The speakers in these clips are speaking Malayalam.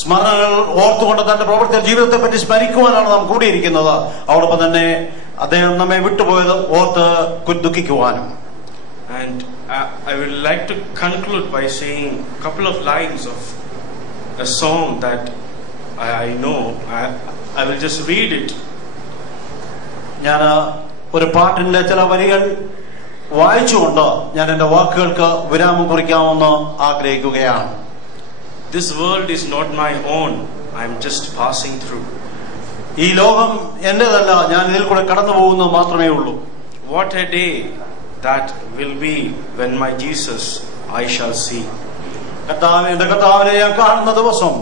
സ്മരണകൾ ഓർത്തുകൊണ്ട് തന്റെ പ്രവർത്തന ജീവിതത്തെ പറ്റി സ്മരിക്കുവാനാണ് നാം കൂടിയിരിക്കുന്നത്. അതോടൊപ്പം തന്നെ അദ്ദേഹം നമ്മെ വിട്ടുപോയത് ഓർത്ത് ദുഃഖിക്കുവാനും. And I would like to conclude by saying a couple of lines of a song that I know. I will just read it. ഞാൻ ഒരു പാട്ടിന്റെ ചില വരികൾ വായിച്ചുകൊണ്ട് ഞാൻ എന്റെ വാക്കുകൾക്ക് വിരാമം കുറിക്കാമെന്ന് ആഗ്രഹിക്കുകയാണ്. This world is not my own. I am just passing through. ഈ ലോകം എന്റേതല്ല, ഞാൻ ഇതിൽ കൂടെ കടന്നു പോകുന്നത് മാത്രമേ ഉള്ളൂ. What a day that will be when my Jesus I shall see. എന്റെ കർത്താവിനെ ഞാൻ കാണുന്ന ദിവസം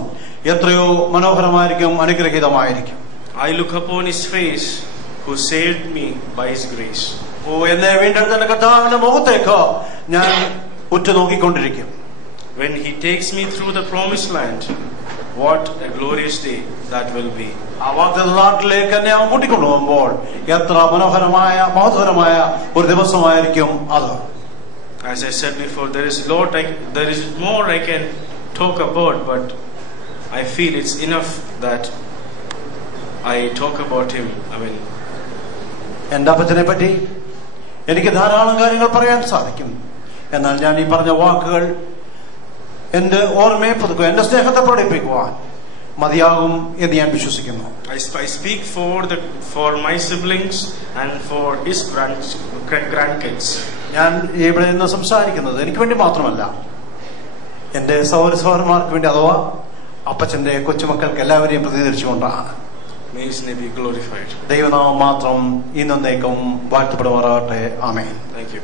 എത്രയോ മനോഹരമായിരിക്കും, അനുഗ്രഹീതമായിരിക്കും. I look upon his face who saved me by his grace. എന്നെ വീണ്ടെടുത്ത എന്റെ കർത്താവിന്റെ മുഖത്തേക്ക് ഞാൻ ഉറ്റുനോക്കിക്കൊണ്ടിരിക്കും. When he takes me through the promised land, what a glorious day that will be. ആ വാഗ്ദത്ത നാട്ടിലേക്ക് എന്നെ അവൻ കൂട്ടിക്കൊണ്ടുപോകുമ്പോൾ എത്ര മനോഹരമായ മഹത്വരമായ ഒരു ദിവസമായിരിക്കും അത്. As I said before, there is more I can talk about, but I feel it's enough that I talk about him. എന്റെ അപ്പച്ചനെ പറ്റി എനിക്ക് ധാരാളം കാര്യങ്ങൾ പറയാൻ സാധിക്കും. എന്നാൽ ഞാൻ ഈ പറഞ്ഞ വാക്കുകൾ എന്റെ ഓർമ്മയെ പുതുക്കുക, എന്റെ സ്നേഹത്തെ പഠിപ്പിക്കുവാൻ മതിയാകും എന്ന് ഞാൻ വിശ്വസിക്കുന്നു. I speak for my siblings and for his grandkids. ഞാൻ ഇവിടെ നിന്ന് സംസാരിക്കുന്നത് എനിക്ക് വേണ്ടി മാത്രമല്ല, എന്റെ സഹോദരന്മാർക്ക് വേണ്ടി, അഥവാ അപ്പച്ചന്റെ കൊച്ചുമക്കൾക്ക് എല്ലാവരെയും പ്രതിനിധീകരിച്ചുകൊണ്ടാണ്. May his name be glorified. ദൈവനാമം മാത്രം ഇന്നേക്കും വാഴ്ത്തപ്പെടുമാറാകട്ടെ. ആമേൻ. Thank you.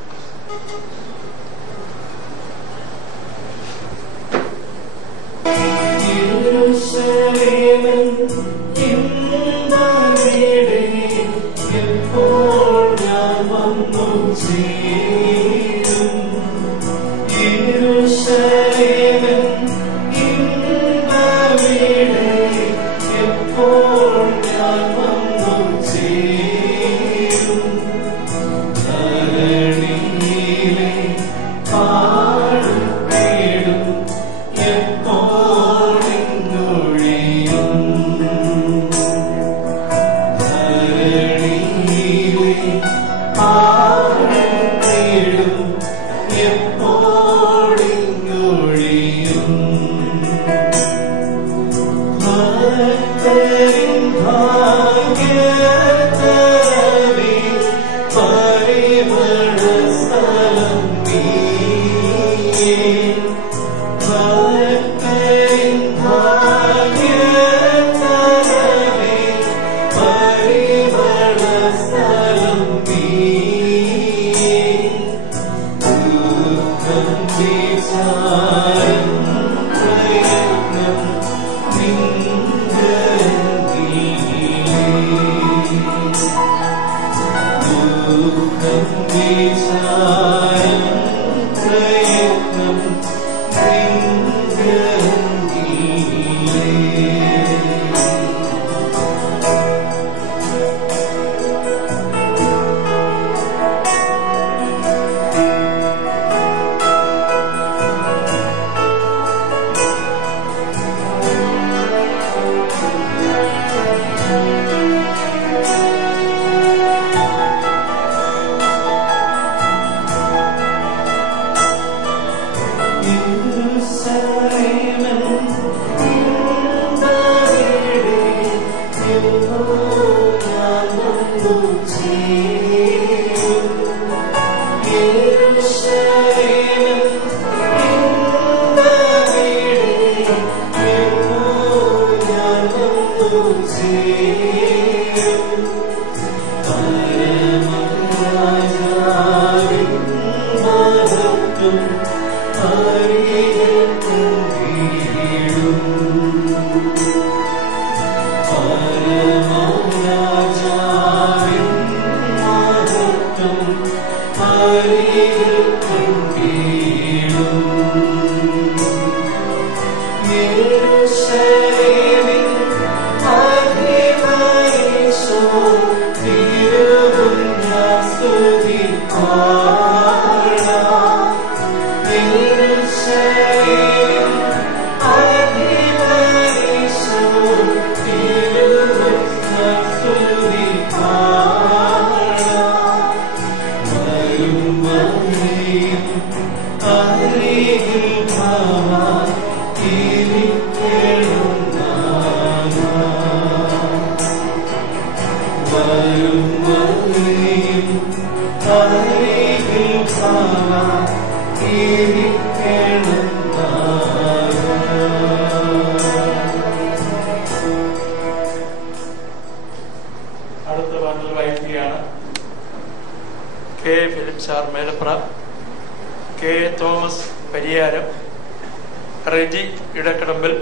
Reji Idakkadambil,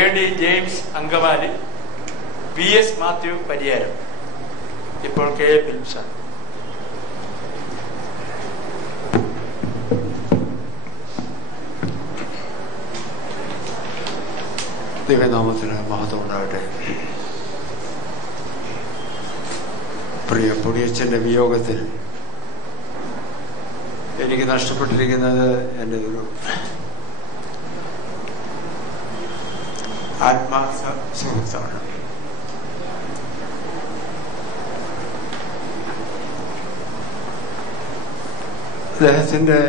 AD James Angamaly, PS Mathew Pariyaram, ഇപ്പോൾ KA ഫിലിപ്സ. ദൈവനാമത്തിന് മഹത്വം ഉണ്ടാകട്ടെ. പ്രിയ പൊടിയച്ഛൻ്റെ വിയോഗത്തിൽ എനിക്ക് നഷ്ടപ്പെട്ടിരിക്കുന്നത് എൻ്റെ ഒരു ആത്മാർത്ഥ സുഹൃത്താണ്. അദ്ദേഹത്തിൻ്റെ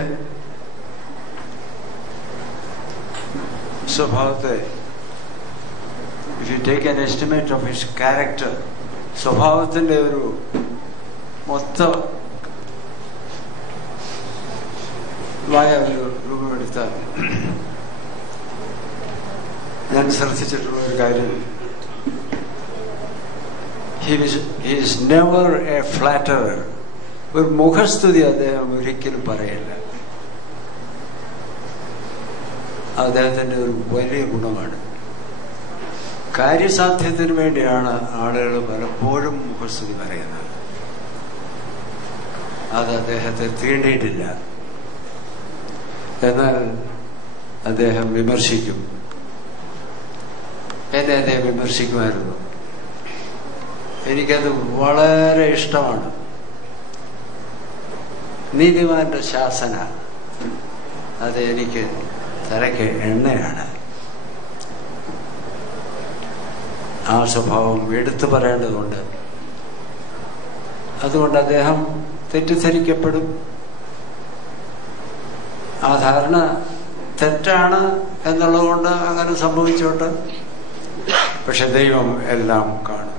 സ്വഭാവത്തെ, if you take an estimate of his character, സ്വഭാവത്തിൻ്റെ ഒരു മൊത്തമായ ഒരു രൂപമെടുത്താൽ ഞാൻ ശ്രദ്ധിച്ചിട്ടുള്ള ഒരു കാര്യം, he is never a flatterer. ഒരു മുഖസ്തുതി അദ്ദേഹം ഒരിക്കലും പറയില്ല. അദ്ദേഹത്തിൻ്റെ ഒരു വലിയ ഗുണമാണ്. കാര്യസാധ്യത്തിന് വേണ്ടിയാണ് ആളുകൾ പലപ്പോഴും മുഖസ്തുതി പറയുന്നത്. അത് അദ്ദേഹത്തെ തീണ്ടിയിട്ടില്ല. എന്നാൽ അദ്ദേഹം വിമർശിക്കും. എന്നെ അദ്ദേഹം വിമർശിക്കുമായിരുന്നു. എനിക്കത് വളരെ ഇഷ്ടമാണ്. നീതിമാന്റെ ശാസന അത് എനിക്ക് തലയ്ക്ക് എണ്ണയാണ്. ആ സ്വഭാവം എടുത്തു പറയേണ്ടതുണ്ട്. അതുകൊണ്ട് അദ്ദേഹം തെറ്റിദ്ധരിക്കപ്പെടും. ആ ധാരണ തെറ്റാണ് എന്നുള്ളതുകൊണ്ട് അങ്ങനെ സംഭവിച്ചോട്ട്. പക്ഷെ ദൈവം എല്ലാം കാണും.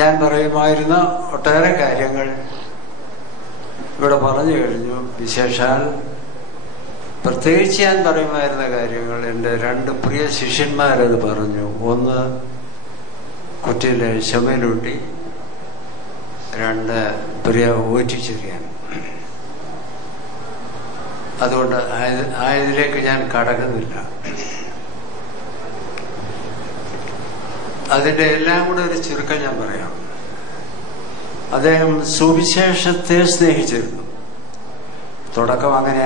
ഞാൻ പറയുമായിരുന്ന ഒട്ടേറെ കാര്യങ്ങൾ ഇവിടെ പറഞ്ഞു കഴിഞ്ഞു. വിശേഷാൽ പ്രത്യേകിച്ച് ഞാൻ പറയുമായിരുന്ന കാര്യങ്ങൾ എൻ്റെ 2 പ്രിയ ശിഷ്യന്മാരത് പറഞ്ഞു. ഒന്ന് കുറ്റിയിലെ ശമേലൂട്ടി, 2 പ്രിയ ഓറ്റിച്ചെറിയാൻ. അതുകൊണ്ട് ഇതിലേക്ക് ഞാൻ കടക്കുന്നില്ല. അതിൻ്റെ എല്ലാം കൂടെ ഒരു ചുരുക്കം ഞാൻ പറയാം. അദ്ദേഹം സുവിശേഷത്തെ സ്നേഹിച്ചിരുന്നു. തുടക്കം അങ്ങനെ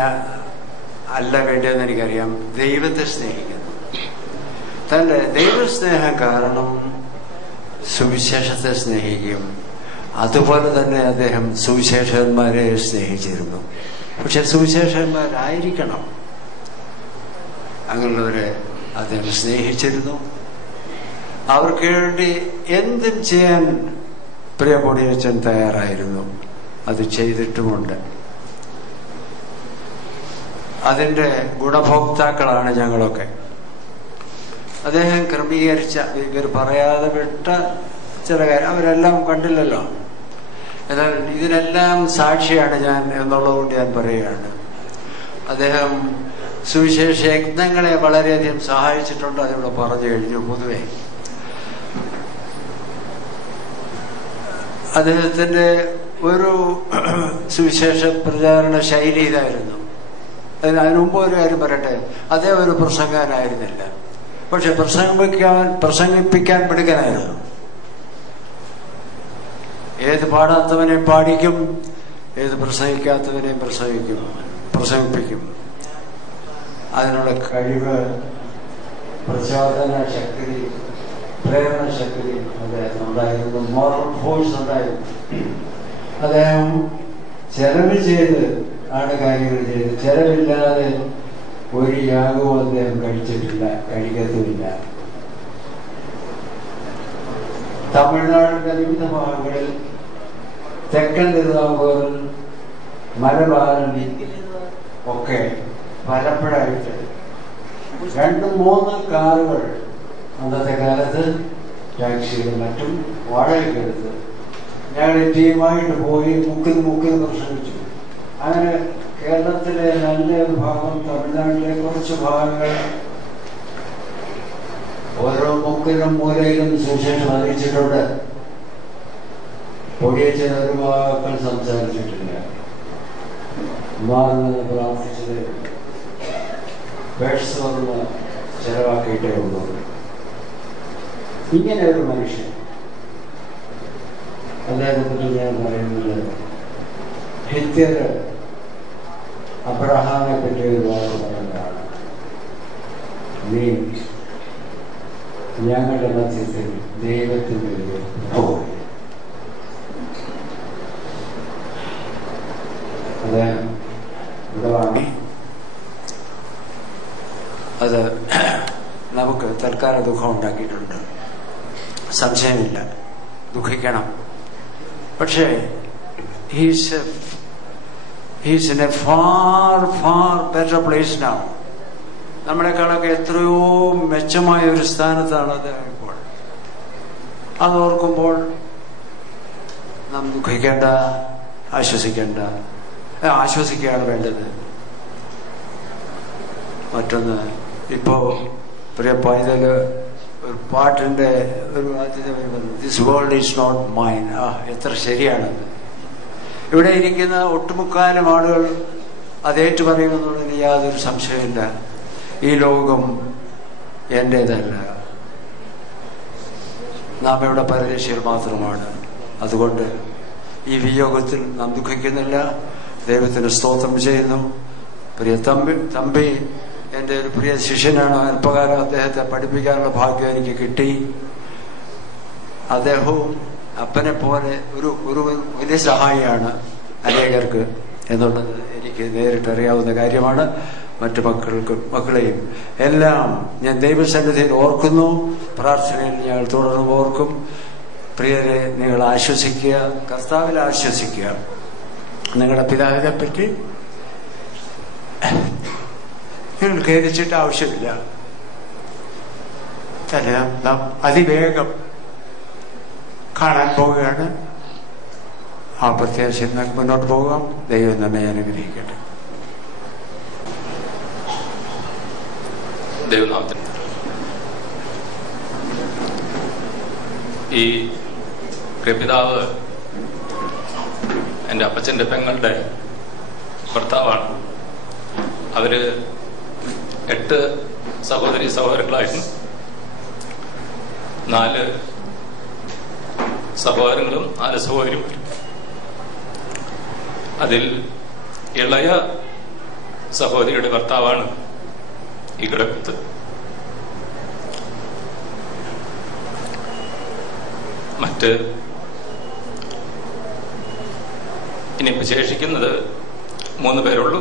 അല്ല വേണ്ടിയെന്ന് എനിക്കറിയാം. ദൈവത്തെ സ്നേഹിക്കുന്നു. തൻ്റെ ദൈവസ്നേഹം കാരണം സുവിശേഷത്തെ സ്നേഹിക്കും. അതുപോലെ തന്നെ അദ്ദേഹം സുവിശേഷകന്മാരെ സ്നേഹിച്ചിരുന്നു. പക്ഷെ സുവിശേഷകന്മാരായിരിക്കണം, അങ്ങനെയുള്ളവരെ അദ്ദേഹം സ്നേഹിച്ചിരുന്നു. അവർക്ക് വേണ്ടി എന്തും ചെയ്യാൻ പ്രിയ പൊടിയച്ഛൻ തയ്യാറായിരുന്നു. അത് ചെയ്തിട്ടുമുണ്ട്. അതിൻ്റെ ഗുണഭോക്താക്കളാണ് ഞങ്ങളൊക്കെ. അദ്ദേഹം ക്രമീകരിച്ച, ഇവർ പറയാതെ വിട്ട ചില കാര്യം അവരെല്ലാം കണ്ടില്ലല്ലോ. എന്നാൽ ഇതിനെല്ലാം സാക്ഷിയാണ് ഞാൻ എന്നുള്ളതുകൊണ്ട് ഞാൻ പറയുകയാണ്. അദ്ദേഹം സുവിശേഷ യജ്ഞങ്ങളെ വളരെയധികം സഹായിച്ചിട്ടുണ്ട്. അതിവിടെ പറഞ്ഞു കഴിഞ്ഞു. പൊതുവെ അദ്ദേഹത്തിൻ്റെ ഒരു സുവിശേഷ പ്രചാരണ ശൈലി ഇതായിരുന്നു. അതിനു മുമ്പ് ഒരു കാര്യം പറയട്ടെ, അദ്ദേഹം ഒരു പ്രസംഗകനായിരുന്നില്ല. പക്ഷെ പ്രസംഗിപ്പിക്കാൻ മിടുക്കനായിരുന്നു. ഏത് പാടാത്തവനെ പാടിക്കും, ഏത് പ്രസംഗിക്കാത്തവനെ പ്രസംഗിപ്പിക്കും. അതിനുള്ള കഴിവ്, പ്രചോദന ശക്തി, പ്രേരണ ശക്തി അദ്ദേഹത്തിനുണ്ടായിരുന്നു. മോറൽ ഫോഴ്സ് ഉണ്ടായിരുന്നു. അദ്ദേഹം ചെലവ് ചെയ്ത് ആണ് കാര്യങ്ങൾ ചെയ്ത്. ചെലവില്ലാതെ ഒരു യാഗവും അദ്ദേഹം കഴിച്ചിട്ടില്ല, കഴിക്കത്തുമില്ല. തമിഴ്നാടിന്റെ വിവിധ ഭാഗങ്ങളിൽ, തെക്കൻ തിരുവിതാംകൂറിൽ, മലബാറിൽ ഒക്കെ പലപ്പോഴായിട്ട് 2-3 കാറുകൾ അന്നത്തെ കാലത്ത് ടാക്സികളും മറ്റും വാടകയ്ക്കെടുത്ത് ഞങ്ങൾ ടീമായിട്ട് പോയി മുക്കിന് പ്രസംഗിച്ചു. അങ്ങനെ കേരളത്തിലെ നല്ലൊരു ഭാഗം, തമിഴ്നാട്ടിലെ കുറച്ച് ഭാഗങ്ങൾ, ഓരോ മുക്കിലും മൂലയിലും സുവിശേഷം അറിയിച്ചിട്ടുണ്ട്. പൊടിയച്ഛൻ ഒരു വാക്കൾ സംസാരിച്ചിട്ടില്ല. മാറുന്നത് പ്രാർത്ഥിച്ചത് പേഴ്സണൽ ചെലവാക്കിയിട്ടേ ഉള്ളൂ. ഇങ്ങനെ ഒരു മനുഷ്യൻ, അദ്ദേഹത്തെ ഞാൻ പറയുന്നത്, ഹിത്യർ അബ്രഹാമിനെ പറ്റി ഒരു വാക്ക് പറയുന്നതാണ്, നീ ഞങ്ങളുടെ മധ്യത്തിൽ ദൈവത്തിൻ്റെ ഒരു ഭവം. അത് ഇതാണ്. അത് നമുക്ക് തൽക്കാല ദുഃഖം ഉണ്ടാക്കിയിട്ടുണ്ട്, സംശയമില്ല, ദുഃഖിക്കണം. പക്ഷേ he's in a far better place now. നമ്മളെക്കാളൊക്കെ എത്രയോ മെച്ചമായ ഒരു സ്ഥാനത്താണ് അദ്ദേഹം ഇപ്പോൾ. അതോർക്കുമ്പോൾ നാം ദുഃഖിക്കേണ്ട, ആശ്വസിക്കുകയാണ് വേണ്ടത്. മറ്റൊന്ന്, ഇപ്പോൾ പ്രിയ പൈതൽ ഒരു പാട്ടിൻ്റെ ഒരു this world is not mine. എത്ര ശരിയാണത്. ഇവിടെ ഇരിക്കുന്ന ഒട്ടുമുക്കാലും ആളുകൾ അതേറ്റു പറയുമെന്നുള്ളതിന് യാതൊരു സംശയമില്ല. ഈ ലോകം എൻ്റേതല്ല, നാം ഇവിടെ പരദേശികൾ മാത്രമാണ്. അതുകൊണ്ട് ഈ വിയോഗത്തിൽ നാം ദുഃഖിക്കുന്നില്ല, ദൈവത്തിന് സ്തോത്രം ചെയ്യുന്നു. പ്രിയ തമ്പി എൻ്റെ ഒരു പ്രിയ ശിഷ്യനാണ്. അല്പകാലം അദ്ദേഹത്തെ പഠിപ്പിക്കാനുള്ള ഭാഗ്യം എനിക്ക് കിട്ടി. അദ്ദേഹവും അപ്പനെ പോലെ ഒരു വലിയ സഹായിയാണ് അനേകർക്ക് എന്നുള്ളത് എനിക്ക് നേരിട്ടറിയാവുന്ന കാര്യമാണ്. മറ്റു മക്കളെയും എല്ലാം ഞാൻ ദൈവസന്നിധിയിൽ ഓർക്കുന്നു. പ്രാർത്ഥനയിൽ ഞങ്ങൾ തുടർന്ന് ഓർക്കും. പ്രിയരെ, നിങ്ങൾ ആശ്വസിക്കുക, കർത്താവിൽ ആശ്വസിക്കുക. നിങ്ങളുടെ പിതാവിനെ പറ്റി നിങ്ങൾ ഖേദിച്ചിട്ട് ആവശ്യമില്ല. നാം അതിവേഗം കാണാൻ പോവുകയാണ്. ആ പ്രത്യാശയിൽ നമുക്ക് മുന്നോട്ട് പോകാം. ദൈവം നമ്മെ അനുഗ്രഹിക്കട്ടെ. ദൈവനാമത്തിൽ ഈ പ്രിയപിതാവ് എൻ്റെ അപ്പച്ചൻ്റെ പെങ്ങളുടെ ഭർത്താവാണ്. അവര് 8 സഹോദരി സഹോദരങ്ങളായിരുന്നു. 4 സഹോദരങ്ങളും 4 സഹോദരിമാരും. അതിൽ ഇളയ സഹോദരിയുടെ ഭർത്താവാണ് ഈ കിടക്കത്ത്. മറ്റ് ഇനിയിപ്പോ ശേഷിക്കുന്നത് 3 പേരുള്ളൂ.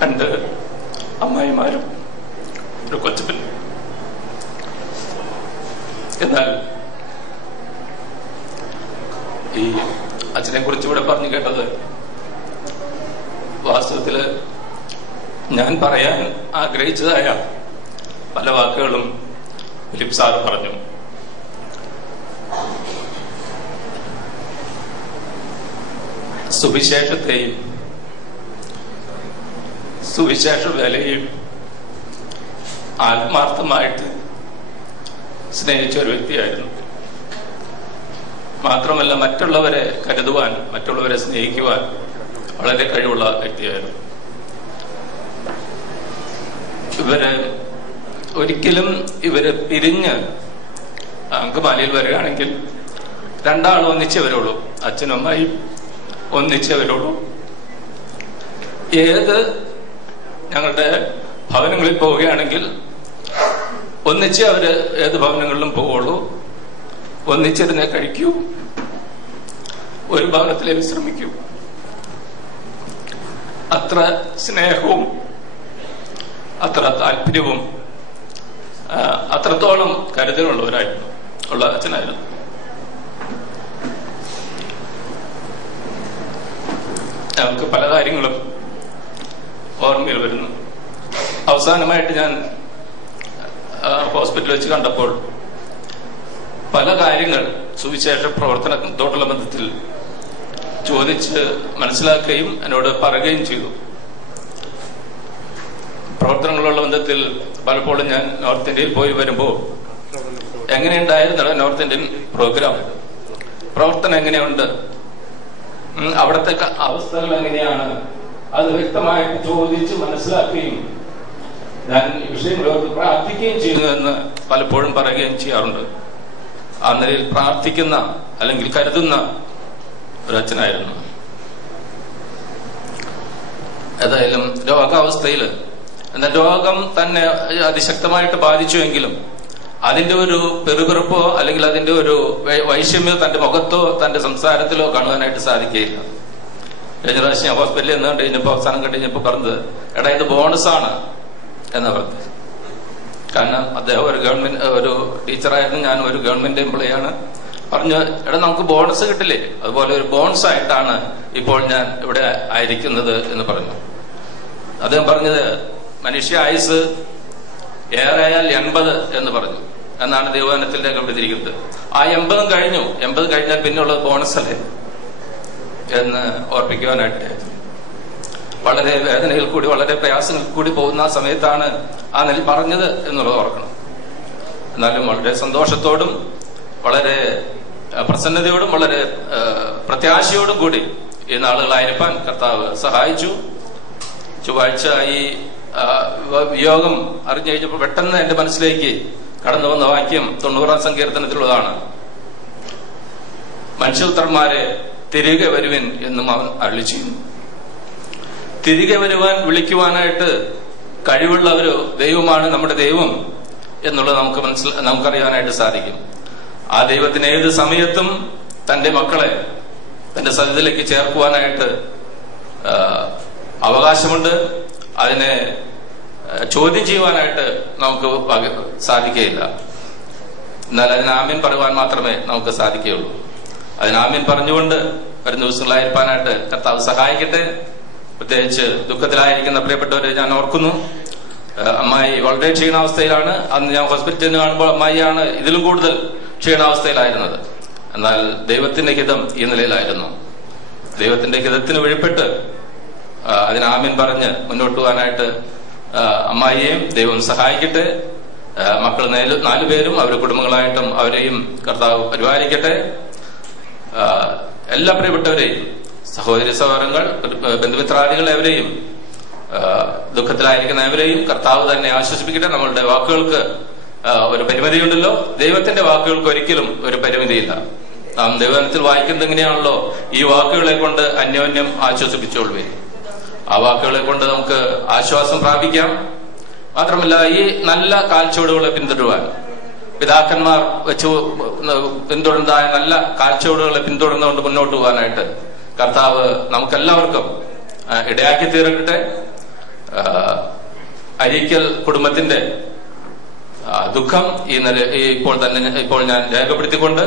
രണ്ട് അമ്മായിമാരും ഒരു കൊച്ചുപിൻ. എന്നാൽ ഈ അച്ഛനെ കുറിച്ച് ഇവിടെ പറഞ്ഞു കേട്ടത് വാസ്തവത്തില് ഞാൻ പറയാൻ ആഗ്രഹിച്ചതായ പല വാക്കുകളും ഫിലിപ്പ് സാർ പറഞ്ഞു. സുവിശേഷത്തെയും സുവിശേഷ വേലയും ആത്മാർത്ഥമായിട്ട് സ്നേഹിച്ച ഒരു വ്യക്തിയായിരുന്നു. മാത്രമല്ല, മറ്റുള്ളവരെ കരുതുവാൻ, മറ്റുള്ളവരെ സ്നേഹിക്കുവാൻ വളരെ കഴിവുള്ള വ്യക്തിയായിരുന്നു. ഇവര് പിരിഞ്ഞ് അങ്കമാലിയിൽ വരികയാണെങ്കിൽ 2 ആൾ ഒന്നിച്ചേ വരുള്ളൂ. അച്ഛനും അമ്മായും ഒന്നിച്ചേ വരുള്ളൂ. ഞങ്ങളുടെ ഭവനങ്ങളിൽ പോവുകയാണെങ്കിൽ ഒന്നിച്ച് അവര് ഏത് ഭവനങ്ങളിലും പോവുള്ളൂ. ഒന്നിച്ചിരുന്നേ കഴിക്കൂ, ഒരു ഭാഗത്തിലേ വിശ്രമിക്കൂ. അത്ര സ്നേഹവും അത്ര താല്പര്യവും അത്രത്തോളം കരുതലുള്ളവരായിരുന്നു ഉള്ള അച്ഛനായിരുന്നു. ഞങ്ങൾക്ക് പല കാര്യങ്ങളും ഓർമ്മയിൽ വരുന്നു. അവസാനമായിട്ട് ഞാൻ ഹോസ്പിറ്റലിൽ വെച്ച് കണ്ടപ്പോൾ പല കാര്യങ്ങൾ സുവിശേഷ പ്രവർത്തനത്തോടുള്ള ബന്ധത്തിൽ ചോദിച്ച് മനസ്സിലാക്കുകയും എന്നോട് പറയുകയും ചെയ്തു. പ്രവർത്തനങ്ങളുള്ള ബന്ധത്തിൽ പലപ്പോഴും ഞാൻ നോർത്ത് ഇന്ത്യയിൽ പോയി വരുമ്പോൾ എങ്ങനെയുണ്ടായിരുന്നു നോർത്ത് ഇന്ത്യൻ പ്രോഗ്രാം, പ്രവർത്തനം എങ്ങനെയുണ്ട്, അവിടുത്തെ അവസ്ഥകൾ എങ്ങനെയാണ്, അത് വ്യക്തമായിട്ട് ചോദിച്ച് മനസ്സിലാക്കുകയും ഞാൻ ഈ വിഷയങ്ങളോട് പ്രാർത്ഥിക്കുകയും ചെയ്യുന്നു എന്ന് പലപ്പോഴും പറയുകയും ചെയ്യാറുണ്ട്. ആ നിലയിൽ പ്രാർത്ഥിക്കുന്ന അല്ലെങ്കിൽ കരുതുന്ന ഒരു അച്ഛനായിരുന്നു. ഏതായാലും രോഗാവസ്ഥയിൽ, എന്നാൽ രോഗം തന്നെ അതിശക്തമായിട്ട് ബാധിച്ചുവെങ്കിലും അതിന്റെ ഒരു പെറുപിറപ്പോ അല്ലെങ്കിൽ അതിന്റെ ഒരു വൈഷമ്യോ തന്റെ മുഖത്തോ തന്റെ സംസാരത്തിലോ കാണുവാനായിട്ട് സാധിക്കുകയില്ല. കഴിഞ്ഞ പ്രാവശ്യം ഹോസ്പിറ്റലിൽ നിന്ന് കഴിഞ്ഞപ്പോൾ അവസാനം കഴിഞ്ഞപ്പോൾ പറഞ്ഞത്, എടാ ഇത് ബോണസാണ് എന്ന് പറഞ്ഞത്. കാരണം അദ്ദേഹം ഒരു ഗവൺമെന്റ് ഒരു ടീച്ചറായിരുന്നു, ഞാൻ ഒരു ഗവൺമെന്റ് എംപ്ലോയി ആണ്. പറഞ്ഞു, എടാ നമുക്ക് ബോണസ് കിട്ടില്ലേ, അതുപോലെ ഒരു ബോണസ് ആയിട്ടാണ് ഇപ്പോൾ ഞാൻ ഇവിടെ ആയിരിക്കുന്നത് എന്ന് പറഞ്ഞു. അദ്ദേഹം പറഞ്ഞത്, മനുഷ്യ ആയുസ് ഏറെയാൽ 80 എന്ന് പറഞ്ഞു എന്നാണ് ദൈവവചനത്തിൽ രേഖപ്പെടുത്തിയിരിക്കുന്നത്. ആ 80 കഴിഞ്ഞു, 80 കഴിഞ്ഞാൽ പിന്നെയുള്ളത് ബോണസ് അല്ലേ എന്ന് ഓർപ്പിക്കുവാനായിട്ട് വളരെ വേദനയിൽ കൂടി വളരെ പ്രയാസങ്ങൾ കൂടി പോകുന്ന ആ സമയത്താണ് ആ നെൽ പറഞ്ഞത് എന്നുള്ളത് ഓർക്കണം. എന്നാലും വളരെ സന്തോഷത്തോടും വളരെ പ്രസന്നതയോടും വളരെ പ്രത്യാശയോടും കൂടി ഈ നാളുകളായിരിക്കാൻ കർത്താവ് സഹായിച്ചു. ചൊവ്വാഴ്ച ഈ വിയോഗം അറിഞ്ഞു കഴിഞ്ഞപ്പോൾ പെട്ടെന്ന് എന്റെ മനസ്സിലേക്ക് കടന്നു വന്ന വാക്യം 90-ാം സങ്കീർത്തനത്തിലുള്ളതാണ്. മനുഷ്യപുത്രന്മാരെ തിരികെ വരുവിൻ എന്നും അവൻ അരുളി ചെയ്യുന്നു. തിരികെ വരുവാൻ വിളിക്കുവാനായിട്ട് കഴിവുള്ള ഒരു ദൈവമാണ് നമ്മുടെ ദൈവം എന്നുള്ളത് നമുക്കറിയാനായിട്ട് സാധിക്കും. ആ ദൈവത്തിന് ഏത് സമയത്തും തന്റെ മക്കളെ തന്റെ സന്നിധിയിലേക്ക് ചേർക്കുവാനായിട്ട് അവകാശമുണ്ട്. അതിനെ ചോദ്യം ചെയ്യുവാനായിട്ട് നമുക്ക് സാധിക്കുകയില്ല. എന്നാൽ അതിന് ആമീൻ പറയുവാൻ മാത്രമേ നമുക്ക് സാധിക്കുകയുള്ളൂ. അതിന് ആമീൻ പറഞ്ഞുകൊണ്ട് വരും ദിവസങ്ങളായിരിക്കാനായിട്ട് കർത്താവ് സഹായിക്കട്ടെ. പ്രത്യേകിച്ച് ദുഃഖത്തിലായിരിക്കുന്ന പ്രിയപ്പെട്ടവരെ ഞാൻ ഓർക്കുന്നു. അമ്മായി വളരെ ക്ഷീണാവസ്ഥയിലാണ്. അന്ന് ഞാൻ ഹോസ്പിറ്റലിൽ കാണുമ്പോൾ അമ്മായിയാണ് ഇതിലും കൂടുതൽ ക്ഷീണാവസ്ഥയിലായിരുന്നത്. എന്നാൽ ദൈവത്തിന്റെ ഹിതം ഈ നിലയിലായിരുന്നു. ദൈവത്തിന്റെ ഹിതത്തിന് വഴിപ്പെട്ട് അതിന് ആമീൻ പറഞ്ഞ് മുന്നോട്ട് പോകാനായിട്ട് അമ്മായിയെയും ദൈവം സഹായിക്കട്ടെ. മക്കൾ 4 പേരും അവരുടെ കുടുംബങ്ങളായിട്ടും അവരെയും കർത്താവ് പരിപാലിക്കട്ടെ. എല്ലാ പ്രിയപ്പെട്ടവരെയും, സഹോദരി സഹോദരങ്ങൾ, ബന്ധുമിത്രാദികൾ എവരെയും, ദുഃഖത്തിലായിരിക്കുന്ന എവരെയും കർത്താവ് തന്നെ ആശ്വസിപ്പിക്കട്ടെ. നമ്മളുടെ വാക്കുകൾക്ക് ഒരു പരിമിതിയുണ്ടല്ലോ. ദൈവത്തിന്റെ വാക്കുകൾക്ക് ഒരിക്കലും ഒരു പരിമിതിയില്ല. നാം ദൈവത്തിൽ വായിക്കുന്നത് എങ്ങനെയാണല്ലോ, ഈ വാക്കുകളെ കൊണ്ട് അന്യോന്യം ആശ്വസിപ്പിച്ചോളുവേ. ആ വാക്കുകളെ കൊണ്ട് നമുക്ക് ആശ്വാസം പ്രാപിക്കാം. മാത്രമല്ല, ഈ നല്ല കാൽച്ചുവടുകളെ പിന്തുടരുവാൻ പിതാക്കന്മാർ വെച്ച് പിന്തുടർന്നതായ നല്ല കാൽച്ചുവടുകളെ പിന്തുടർന്നുകൊണ്ട് മുന്നോട്ട് പോകാനായിട്ട് കർത്താവ് നമുക്കെല്ലാവർക്കും ഇടയാക്കി തീർക്കട്ടെ. അരീക്കൽ കുടുംബത്തിന്റെ ദുഃഖം ഇപ്പോൾ ഞാൻ രേഖപ്പെടുത്തിക്കൊണ്ട്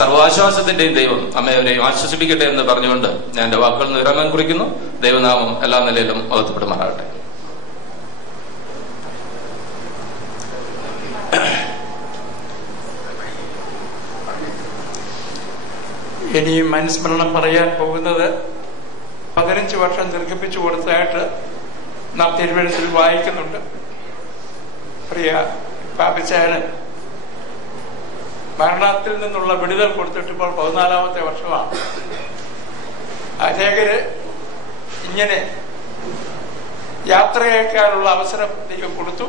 സർവാശ്വാസത്തിന്റെയും ദൈവം അമ്മയെയും ആശ്വസിപ്പിക്കട്ടെ എന്ന് പറഞ്ഞുകൊണ്ട് ഞാൻ എന്റെ വാക്കുകളിൽ നിന്ന് വിരാമം കുറിക്കുന്നു. ദൈവനാമം എല്ലാ നിലയിലും മഹത്വപ്പെടുമാറാകട്ടെ. ഇനിയും അനുസ്മരണം പറയാൻ പോകുന്നത് 15 വർഷം ദീർഘിപ്പിച്ചു കൊടുത്തതായിട്ട് നാം തിരുവനന്തപുരത്തിൽ വായിക്കുന്നുണ്ട്. പ്രിയ പാപ്പിച്ചായന് മരണത്തിൽ നിന്നുള്ള വിടുതൽ കൊടുത്തിട്ട് ഇപ്പോൾ 14-ാമത്തെ വർഷമാണ്. അനേകര് ഇങ്ങനെ യാത്രയേക്കാനുള്ള അവസരം ദൈവം കൊടുത്തു.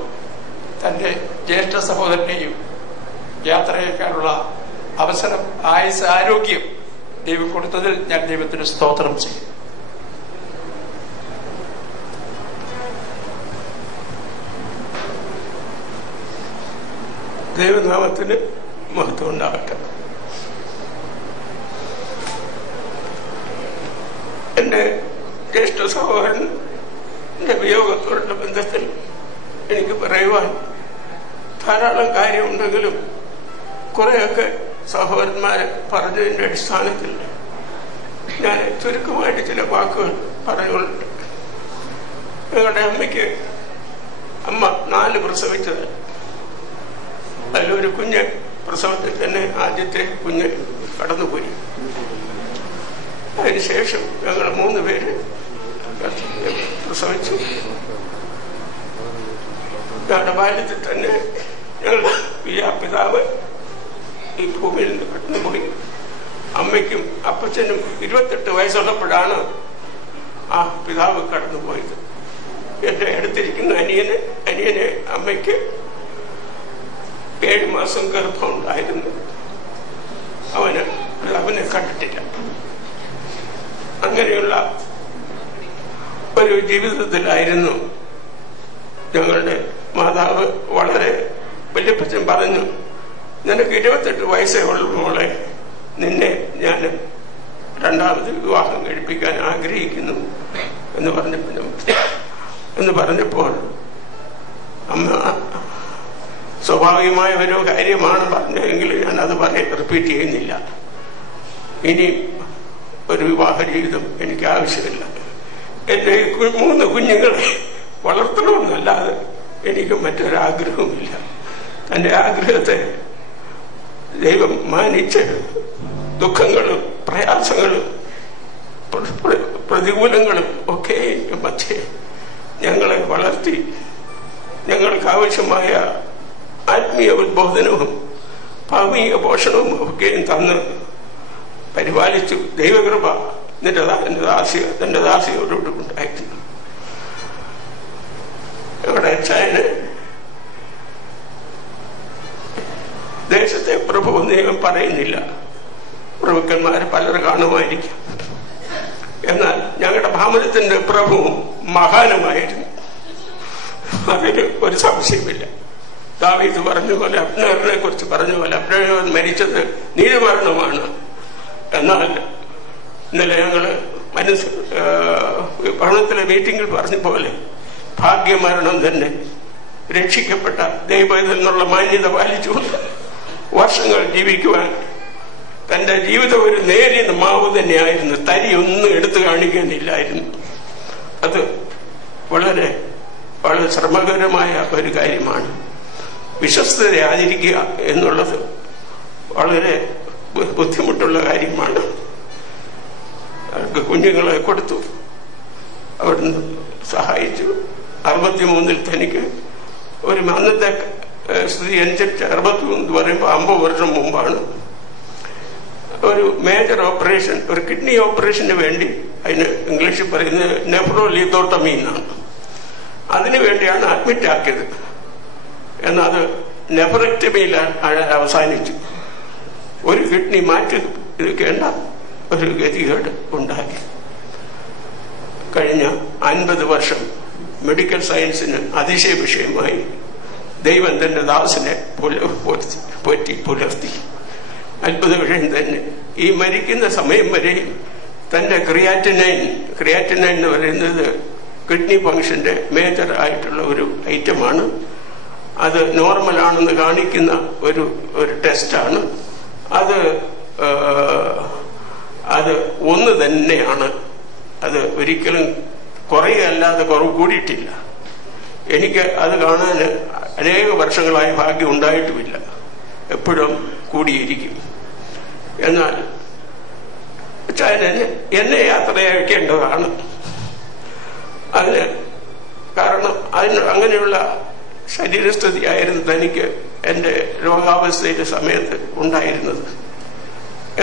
തൻ്റെ ജ്യേഷ്ഠ സഹോദരനെയും യാത്രയേക്കാനുള്ള അവസരം, ആയുസ്, ആരോഗ്യം ദൈവം കൊടുത്തതിൽ ഞാൻ ദൈവത്തിന് സ്തോത്രം ചെയ്യും. ദൈവനാമത്തിന് മഹത്വം ഉണ്ടാകട്ടെ. എൻ്റെ ജ്യേഷ്ഠ സഹോദരന്റെ വിയോഗത്തോടുള്ള ബന്ധത്തിൽ എനിക്ക് പറയുവാൻ ധാരാളം കാര്യമുണ്ടെങ്കിലും കുറെയൊക്കെ സഹോദരന്മാരെ പറഞ്ഞതിന്റെ അടിസ്ഥാനത്തിൽ ഞാൻ ചുരുക്കമായിട്ട് ചില വാക്കുകൾ പറഞ്ഞുകൊണ്ടുണ്ട്. ഞങ്ങളുടെ അമ്മയ്ക്ക്, അമ്മ 4 പ്രസവിച്ചത്. അതിലൊരു കുഞ്ഞ് പ്രസവത്തിൽ തന്നെ ആദ്യത്തെ കുഞ്ഞ് കടന്നുപോയി. അതിനുശേഷം ഞങ്ങൾ 3 പേര് പ്രസവിച്ചു. ഞങ്ങളുടെ ബാല്യത്തിൽ തന്നെ ഞങ്ങളുടെ പിതാവ് ഈ ഭൂമിയിൽ നിന്ന് കടന്നുപോയി. അമ്മയ്ക്കും അപ്പച്ചനും 28 വയസ്സുള്ളപ്പോഴാണ് ആ പിതാവ് കടന്നുപോയത്. എൻ്റെ അടുത്തിരിക്കുന്ന അനിയനെ അമ്മയ്ക്ക് 7 മാസം ഗർഭമുണ്ടായിരുന്നു. അവനെ കണ്ടിട്ടില്ല. അങ്ങനെയുള്ള ഒരു ജീവിതത്തിലായിരുന്നു ഞങ്ങളുടെ മാതാവ്. വളരെ വല്യപ്പച്ചൻ പറഞ്ഞു, നിനക്ക് 28 വയസ്സേ ഉള്ളൂ മോളെ, നിന്നെ ഞാൻ രണ്ടാമത് വിവാഹം കഴിപ്പിക്കാൻ ആഗ്രഹിക്കുന്നു എന്ന് പറഞ്ഞപ്പോൾ അമ്മ സ്വാഭാവികമായ ഒരു കാര്യമാണ് പറഞ്ഞതെങ്കിൽ ഞാനത് റിപ്പീറ്റ് ചെയ്യുന്നില്ല. ഇനി ഒരു വിവാഹ ജീവിതം എനിക്ക് ആവശ്യമില്ല. എൻ്റെ 3 കുഞ്ഞുങ്ങളെ വളർത്തണമെന്നല്ലാതെ എനിക്ക് മറ്റൊരാഗ്രഹവുമില്ല. തൻ്റെ ആഗ്രഹത്തെ ദൈവം മാനിച്ച് ദുഃഖങ്ങളും പ്രയാസങ്ങളും പ്രതികൂലങ്ങളും ഒക്കെ മധ്യേ ഞങ്ങളെ വളർത്തി ഞങ്ങൾക്ക് ആവശ്യമായ ആത്മീയ ഉദ്ബോധനവും ഭാവിക പോഷണവും ഒക്കെയും തന്ന് പരിപാലിച്ചു. ദൈവകൃപ തന്റെ ദാസിയോടുകൂടി ഉണ്ടായിരുന്നു. ഞങ്ങളുടെ അച്ചായന് ദേശത്തെ പ്രഭു ഒന്നും പറയുന്നില്ല, പ്രഭുക്കന്മാരെ പലർ കാണുമായിരിക്കും. എന്നാൽ ഞങ്ങളുടെ ഭാമനത്തിന്റെ പ്രഭുവും മഹാനുമായിരുന്നു, അതിന് ഒരു സംശയമില്ല. ദാവീദ് പറഞ്ഞ പോലെ, അബ്നേറിനെ കുറിച്ച് പറഞ്ഞ പോലെ, അബ്നേർ മരിച്ചത് നീതിമരണമാണ്. എന്നാൽ ഇന്നലെ ഞങ്ങള് ഭരണത്തിലെ മീറ്റിംഗിൽ പറഞ്ഞ പോലെ ഭാഗ്യമരണം തന്നെ രക്ഷിക്കപ്പെട്ട ദൈവത്തിൽ നിന്നുള്ള മാന്യത പാലിച്ചുകൊണ്ട് വർഷങ്ങൾ ജീവിക്കുവാൻ തന്റെ ജീവിതം ഒരു നേരിയ മാവ് തന്നെയായിരുന്നു. തരിയൊന്നും എടുത്തു കാണിക്കാനില്ലായിരുന്നു. അത് വളരെ വളരെ ശ്രമകരമായ ഒരു കാര്യമാണ്. വിശ്വസ്തത ആചരിക്കുക എന്നുള്ളത് വളരെ ബുദ്ധിമുട്ടുള്ള കാര്യമാണ്. അവർക്ക് കുഞ്ഞുങ്ങളെ കൊടുത്തു, അവിടുന്ന് സഹായിച്ചു. 63 തനിക്ക് ഒരു അന്നത്തെ സ്ഥിതി അനുസരിച്ച് 63 എന്ന് പറയുമ്പോൾ 50 വർഷം മുമ്പാണ് ഒരു മേജർ ഓപ്പറേഷൻ, ഒരു കിഡ്നി ഓപ്പറേഷന് വേണ്ടി, അതിന് ഇംഗ്ലീഷിൽ പറയുന്നത് നെഫ്രോലിത്തോട്ടമി എന്നാണ്, അതിനു വേണ്ടിയാണ് അഡ്മിറ്റ് ആക്കിയത്. എന്നാൽ അത് നെഫറക്ടമിയിൽ അവസാനിച്ചു. ഒരു കിഡ്നി മാറ്റി എടുക്കേണ്ട ഒരു ഗതികേട് ഉണ്ടാക്കി. കഴിഞ്ഞ 50 വർഷം മെഡിക്കൽ സയൻസിന് അതിശയ വിഷയമായി ദൈവം തന്റെ ദാസനെ പുലർത്തി. അത്ഭുത വിഷയം തന്നെ. ഈ മരിക്കുന്ന സമയം വരെയും തന്റെ ക്രിയാറ്റിനൈൻ എന്ന് പറയുന്നത് കിഡ്നി ഫംഗ്ഷന്റെ മേജർ ആയിട്ടുള്ള ഒരു ഐറ്റമാണ്. അത് നോർമലാണെന്ന് കാണിക്കുന്ന ഒരു ടെസ്റ്റാണ്. അത് ഒന്ന് തന്നെയാണ്. അത് ഒരിക്കലും കുറയല്ലാതെ കുറവ് കൂടിയിട്ടില്ല. എനിക്ക് അത് കാണാൻ അനേക വർഷങ്ങളായി ഭാഗ്യം ഉണ്ടായിട്ടുമില്ല. എപ്പോഴും കൂടിയിരിക്കും. എന്നാൽ എന്നെ യാത്രയക്കേണ്ടതാണ്. കാരണം അങ്ങനെയുള്ള ശരീരസ്ഥിതിയായിരുന്നു തനിക്ക് എൻ്റെ രോഗാവസ്ഥയുടെ സമയത്ത് ഉണ്ടായിരുന്നത്.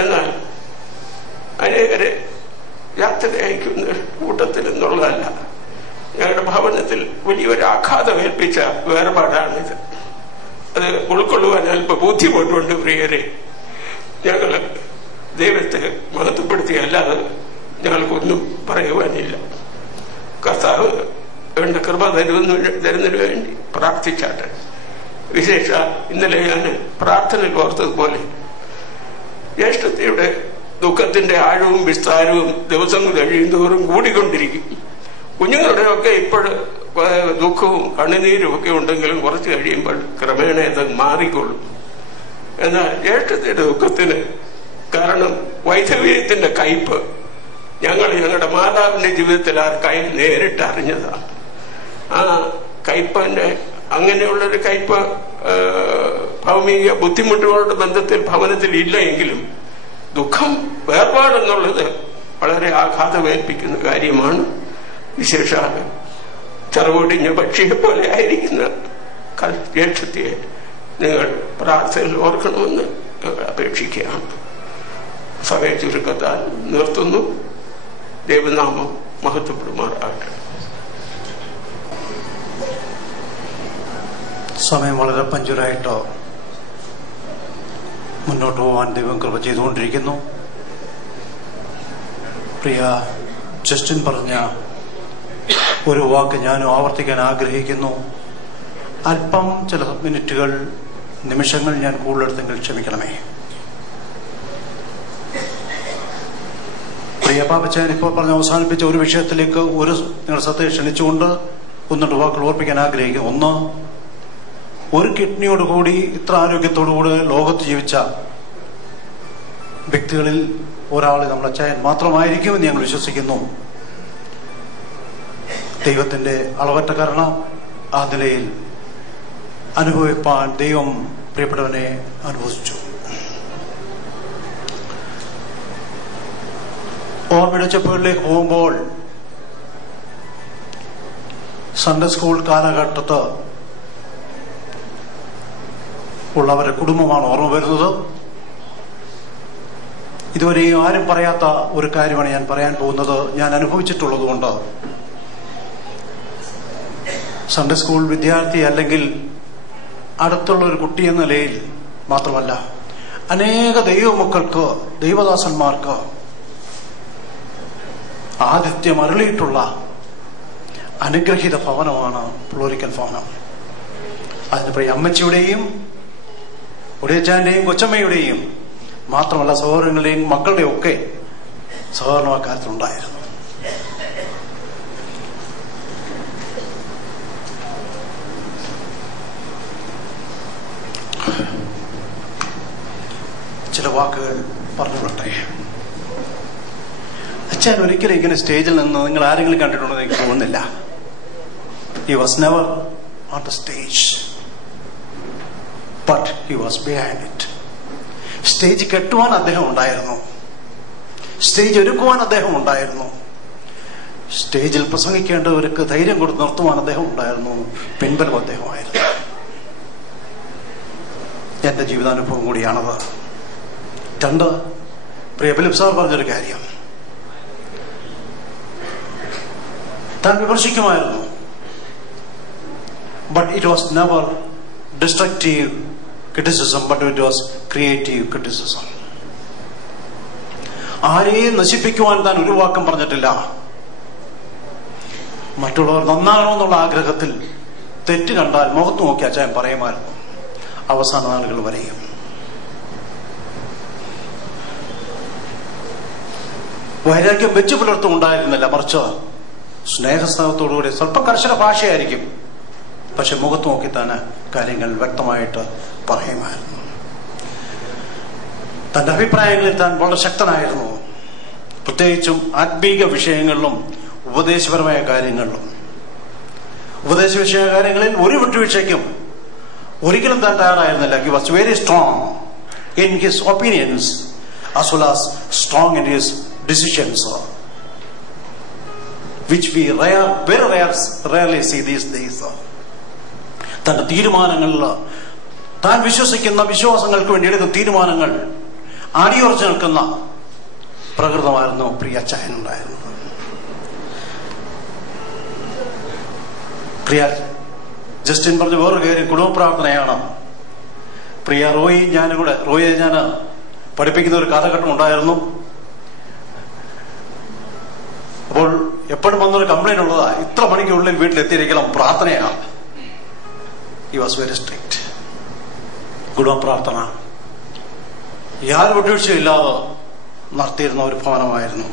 എന്നാൽ അനേകരെ യാത്ര അയക്കുന്ന കൂട്ടത്തിൽ എന്നുള്ളതല്ല, ഞങ്ങളുടെ ഭവനത്തിൽ വലിയൊരു ആഘാതം ഏൽപ്പിച്ച വേർപാടാണിത്. അത് ഉൾക്കൊള്ളുവാൻ അല്പ ബുദ്ധിമുട്ടുണ്ട് പ്രിയരെ. ഞങ്ങൾ ദൈവത്തെ മഹത്വപ്പെടുത്തിയല്ലാതെ ഞങ്ങൾക്കൊന്നും പറയുവാനില്ല. കർത്താവ് വേണ്ട കൃപ തരുന്നതിന് വേണ്ടി പ്രാർത്ഥിച്ചാട്ടെ. വിശേഷ ഇന്നലെ ഞാൻ പ്രാർത്ഥനയിൽ ഓർത്തതുപോലെ ജ്യേഷ്ഠത്തിയുടെ ദുഃഖത്തിന്റെ ആഴവും വിസ്താരവും ദിവസം കഴിയുന്തോറും കൂടിക്കൊണ്ടിരിക്കും. കുഞ്ഞുങ്ങളുടെയൊക്കെ ഇപ്പോൾ ദുഃഖവും കണ്ണുനീരും ഒക്കെ ഉണ്ടെങ്കിലും കുറച്ച് കഴിയുമ്പോൾ ക്രമേണ അത് മാറിക്കൊള്ളും. എന്നാൽ ജ്യേഷ്ഠത്തിന്റെ ദുഃഖത്തിന് കാരണം വൈധവ്യത്തിന്റെ കയ്പ് ഞങ്ങളുടെ മാതാവിന്റെ ജീവിതത്തിൽ ആ നേരിട്ട് അറിഞ്ഞതാണ്. ആ കയ്പന്റെ അങ്ങനെയുള്ളൊരു കയ്പ് ഭൗമിക ബുദ്ധിമുട്ടുകളുടെ ബന്ധത്തിൽ ഭവനത്തിൽ ഇല്ല എങ്കിലും ദുഃഖം വേർപാടെന്നുള്ളത് വളരെ ആഘാതമേൽപ്പിക്കുന്ന കാര്യമാണ്. വിശേഷാൽ ചെറുകൊടിഞ്ഞ പക്ഷിയെ പോലെ ആയിരിക്കുന്ന ജ്യേഷ്ഠത്തിയെ നിങ്ങൾ പ്രാർത്ഥനയിൽ ഓർക്കണമെന്ന് അപേക്ഷിക്കുകയാണ്. സമയ ചുരുക്കത്താൽ നിർത്തുന്നു. ദൈവനാമം മഹത്വപ്പെടുമാറാകട്ടെ. സമയം വളരെ പഞ്ചുരായിട്ട് മുന്നോട്ട് പോകാൻ ദൈവം കൃപ ചെയ്തുകൊണ്ടിരിക്കുന്നു. പ്രിയ ജസ്റ്റിൻ പറഞ്ഞ ഒരു വാക്ക് ഞാനും ആവർത്തിക്കാൻ ആഗ്രഹിക്കുന്നു. അല്പം ചില മിനിറ്റുകൾ, നിമിഷങ്ങൾ ഞാൻ കൂടുതലെടുത്തെങ്കിൽ ക്ഷമിക്കണമേ. പ്രിയ പാപ്പച്ചൻ ഇപ്പോൾ പറഞ്ഞ് അവസാനിപ്പിച്ച ഒരു വിഷയത്തിലേക്ക് നിങ്ങളുടെ ശ്രദ്ധയെ ക്ഷണിച്ചുകൊണ്ട് ഒന്നിട്ട് വാക്കുകൾ ഓർപ്പിക്കാൻ ആഗ്രഹിക്കുന്നു. ഒന്ന്, ഒരു കിഡ്നിയോടുകൂടി ഇത്ര ആരോഗ്യത്തോടുകൂടി ലോകത്ത് ജീവിച്ച വ്യക്തികളിൽ ഒരാൾ നമ്മുടെ അച്ചായൻ മാത്രമായിരിക്കുമെന്ന് ഞങ്ങൾ വിശ്വസിക്കുന്നു. ദൈവത്തിന്റെ അളവറ്റ കരുണ ആ നിലയിൽ അനുഭവിപ്പാൻ ദൈവം പ്രിയപ്പെട്ടവനെ അനുവദിച്ചു. ഓർമ്മയുടെ ചെപ്പുകളിലേക്ക് പോകുമ്പോൾ സൺഡേ സ്കൂൾ കാലഘട്ടത്ത് ഉള്ളവരുടെ കുടുംബമാണ് ഓർമ്മ വരുന്നത്. ഇതുവരെയും ആരും പറയാത്ത ഒരു കാര്യമാണ് ഞാൻ പറയാൻ പോകുന്നത്. ഞാൻ അനുഭവിച്ചിട്ടുള്ളത് കൊണ്ട് സൺഡേ സ്കൂൾ വിദ്യാർത്ഥി അല്ലെങ്കിൽ അടുത്തുള്ള ഒരു കുട്ടി എന്ന നിലയിൽ മാത്രമല്ല, അനേക ദൈവമക്കൾക്ക്, ദൈവദാസന്മാർക്ക് ആതിഥ്യം അരുളിയിട്ടുള്ള അനുഗ്രഹീത ഭവനമാണ് ഫ്ലോറിക്കൽ ഭവനം. അതിന് പ്രിയ അമ്മച്ചിയുടെയും ഉടയച്ചാന്റെയും കൊച്ചമ്മയുടെയും മാത്രമല്ല സഹോദരങ്ങളുടെയും മക്കളുടെയും ഒക്കെ സഹകരണം അക്കാര്യത്തിലുണ്ടായിരുന്നു. ചില വാക്കുകൾ പറഞ്ഞുകൊള്ളട്ടെ. അച്ഛൻ ഒരിക്കലും ഇങ്ങനെ സ്റ്റേജിൽ നിന്ന് നിങ്ങൾ ആരെങ്കിലും കണ്ടിട്ടുണ്ടെന്ന് എനിക്ക് തോന്നുന്നില്ല. He was never on the stage, but he was behind it. Stage കെട്ടുവാൻ അദ്ദേഹം ഉണ്ടായിരുന്നു, സ്റ്റേജ് ഒരുക്കുവാൻ അദ്ദേഹം ഉണ്ടായിരുന്നു, സ്റ്റേജിൽ പ്രസംഗിക്കേണ്ടവർക്ക് ധൈര്യം കൊടുത്ത് നിർത്തുവാൻ അദ്ദേഹം ഉണ്ടായിരുന്നു, പിൻബലം അദ്ദേഹമായിരുന്നു. എന്റെ ജീവിതാനുഭവം കൂടിയാണത്. രണ്ട്, പ്രിയ ഫിലിപ്പ് സാർ പറഞ്ഞൊരു കാര്യം, താൻ വിമർശിക്കുമായിരുന്നു, but it was never destructive criticism, but it was creative criticism. ആരെയും നശിപ്പിക്കുവാൻ താൻ ഒരു വാക്കും പറഞ്ഞിട്ടില്ല. മറ്റുള്ളവർ നന്നാകണമെന്നുള്ള ആഗ്രഹത്തിൽ തെറ്റ് കണ്ടാൽ മുഖത്ത് നോക്കി അച്ചായൻ പറയുമായിരുന്നു, അവസാന നാളുകൾ വരെയും. വൈരാഗ്യം വെച്ചു പുലർത്തുമുണ്ടായിരുന്നില്ല, മറിച്ച് സ്നേഹസ്നേഹത്തോടുകൂടി സ്വല്പം കർശന ഭാഷയായിരിക്കും, പക്ഷെ മുഖത്ത് നോക്കി തന്നെ കാര്യങ്ങൾ വ്യക്തമായിട്ട് പറയുമായിരുന്നു. തന്റെ അഭിപ്രായങ്ങളിൽ താൻ വളരെ ശക്തനായിരുന്നു, പ്രത്യേകിച്ചും ആത്മീക വിഷയങ്ങളിലും ഉപദേശപരമായ കാര്യങ്ങളിലും. ഉപദേശ വിഷയ കാര്യങ്ങളിൽ ഒരു വിട്ടുവീഴ്ചയ്ക്കും ഒരിക്കലും താൻ തയ്യാറായിരുന്നില്ല. He was very strong in his opinions as well as strong in his decisions, which we very rarely see these days. തന്റെ തീരുമാനങ്ങളിൽ, താൻ വിശ്വസിക്കുന്ന വിശ്വാസങ്ങൾക്ക് വേണ്ടി എടുക്കുന്ന തീരുമാനങ്ങൾ അടിയുറച്ചു നിൽക്കുന്ന പ്രകൃതമായിരുന്നു പ്രിയ അച്ചായനുണ്ടായിരുന്നത്. പ്രിയ ജസ്റ്റിൻ പറഞ്ഞ വേറൊരു കാര്യം കുടുംബ പ്രാർത്ഥനയാണ്. പ്രിയ റോയിയെ ഞാൻ പഠിപ്പിക്കുന്ന ഒരു കാലഘട്ടം ഉണ്ടായിരുന്നു. അപ്പോൾ എപ്പോഴും വന്നൊരു കംപ്ലൈന്റ് ഉള്ളതാ, ഇത്ര മണിക്കുള്ളിൽ വീട്ടിലെത്തിയിരിക്കണം, പ്രാർത്ഥനയാണ്. He was very strict. കുടുംബ പ്രാർത്ഥന യാതൊരു വിട്ടുവീഴ്ചയില്ലാതെ നടത്തിയിരുന്ന ഒരു ഭവനമായിരുന്നു.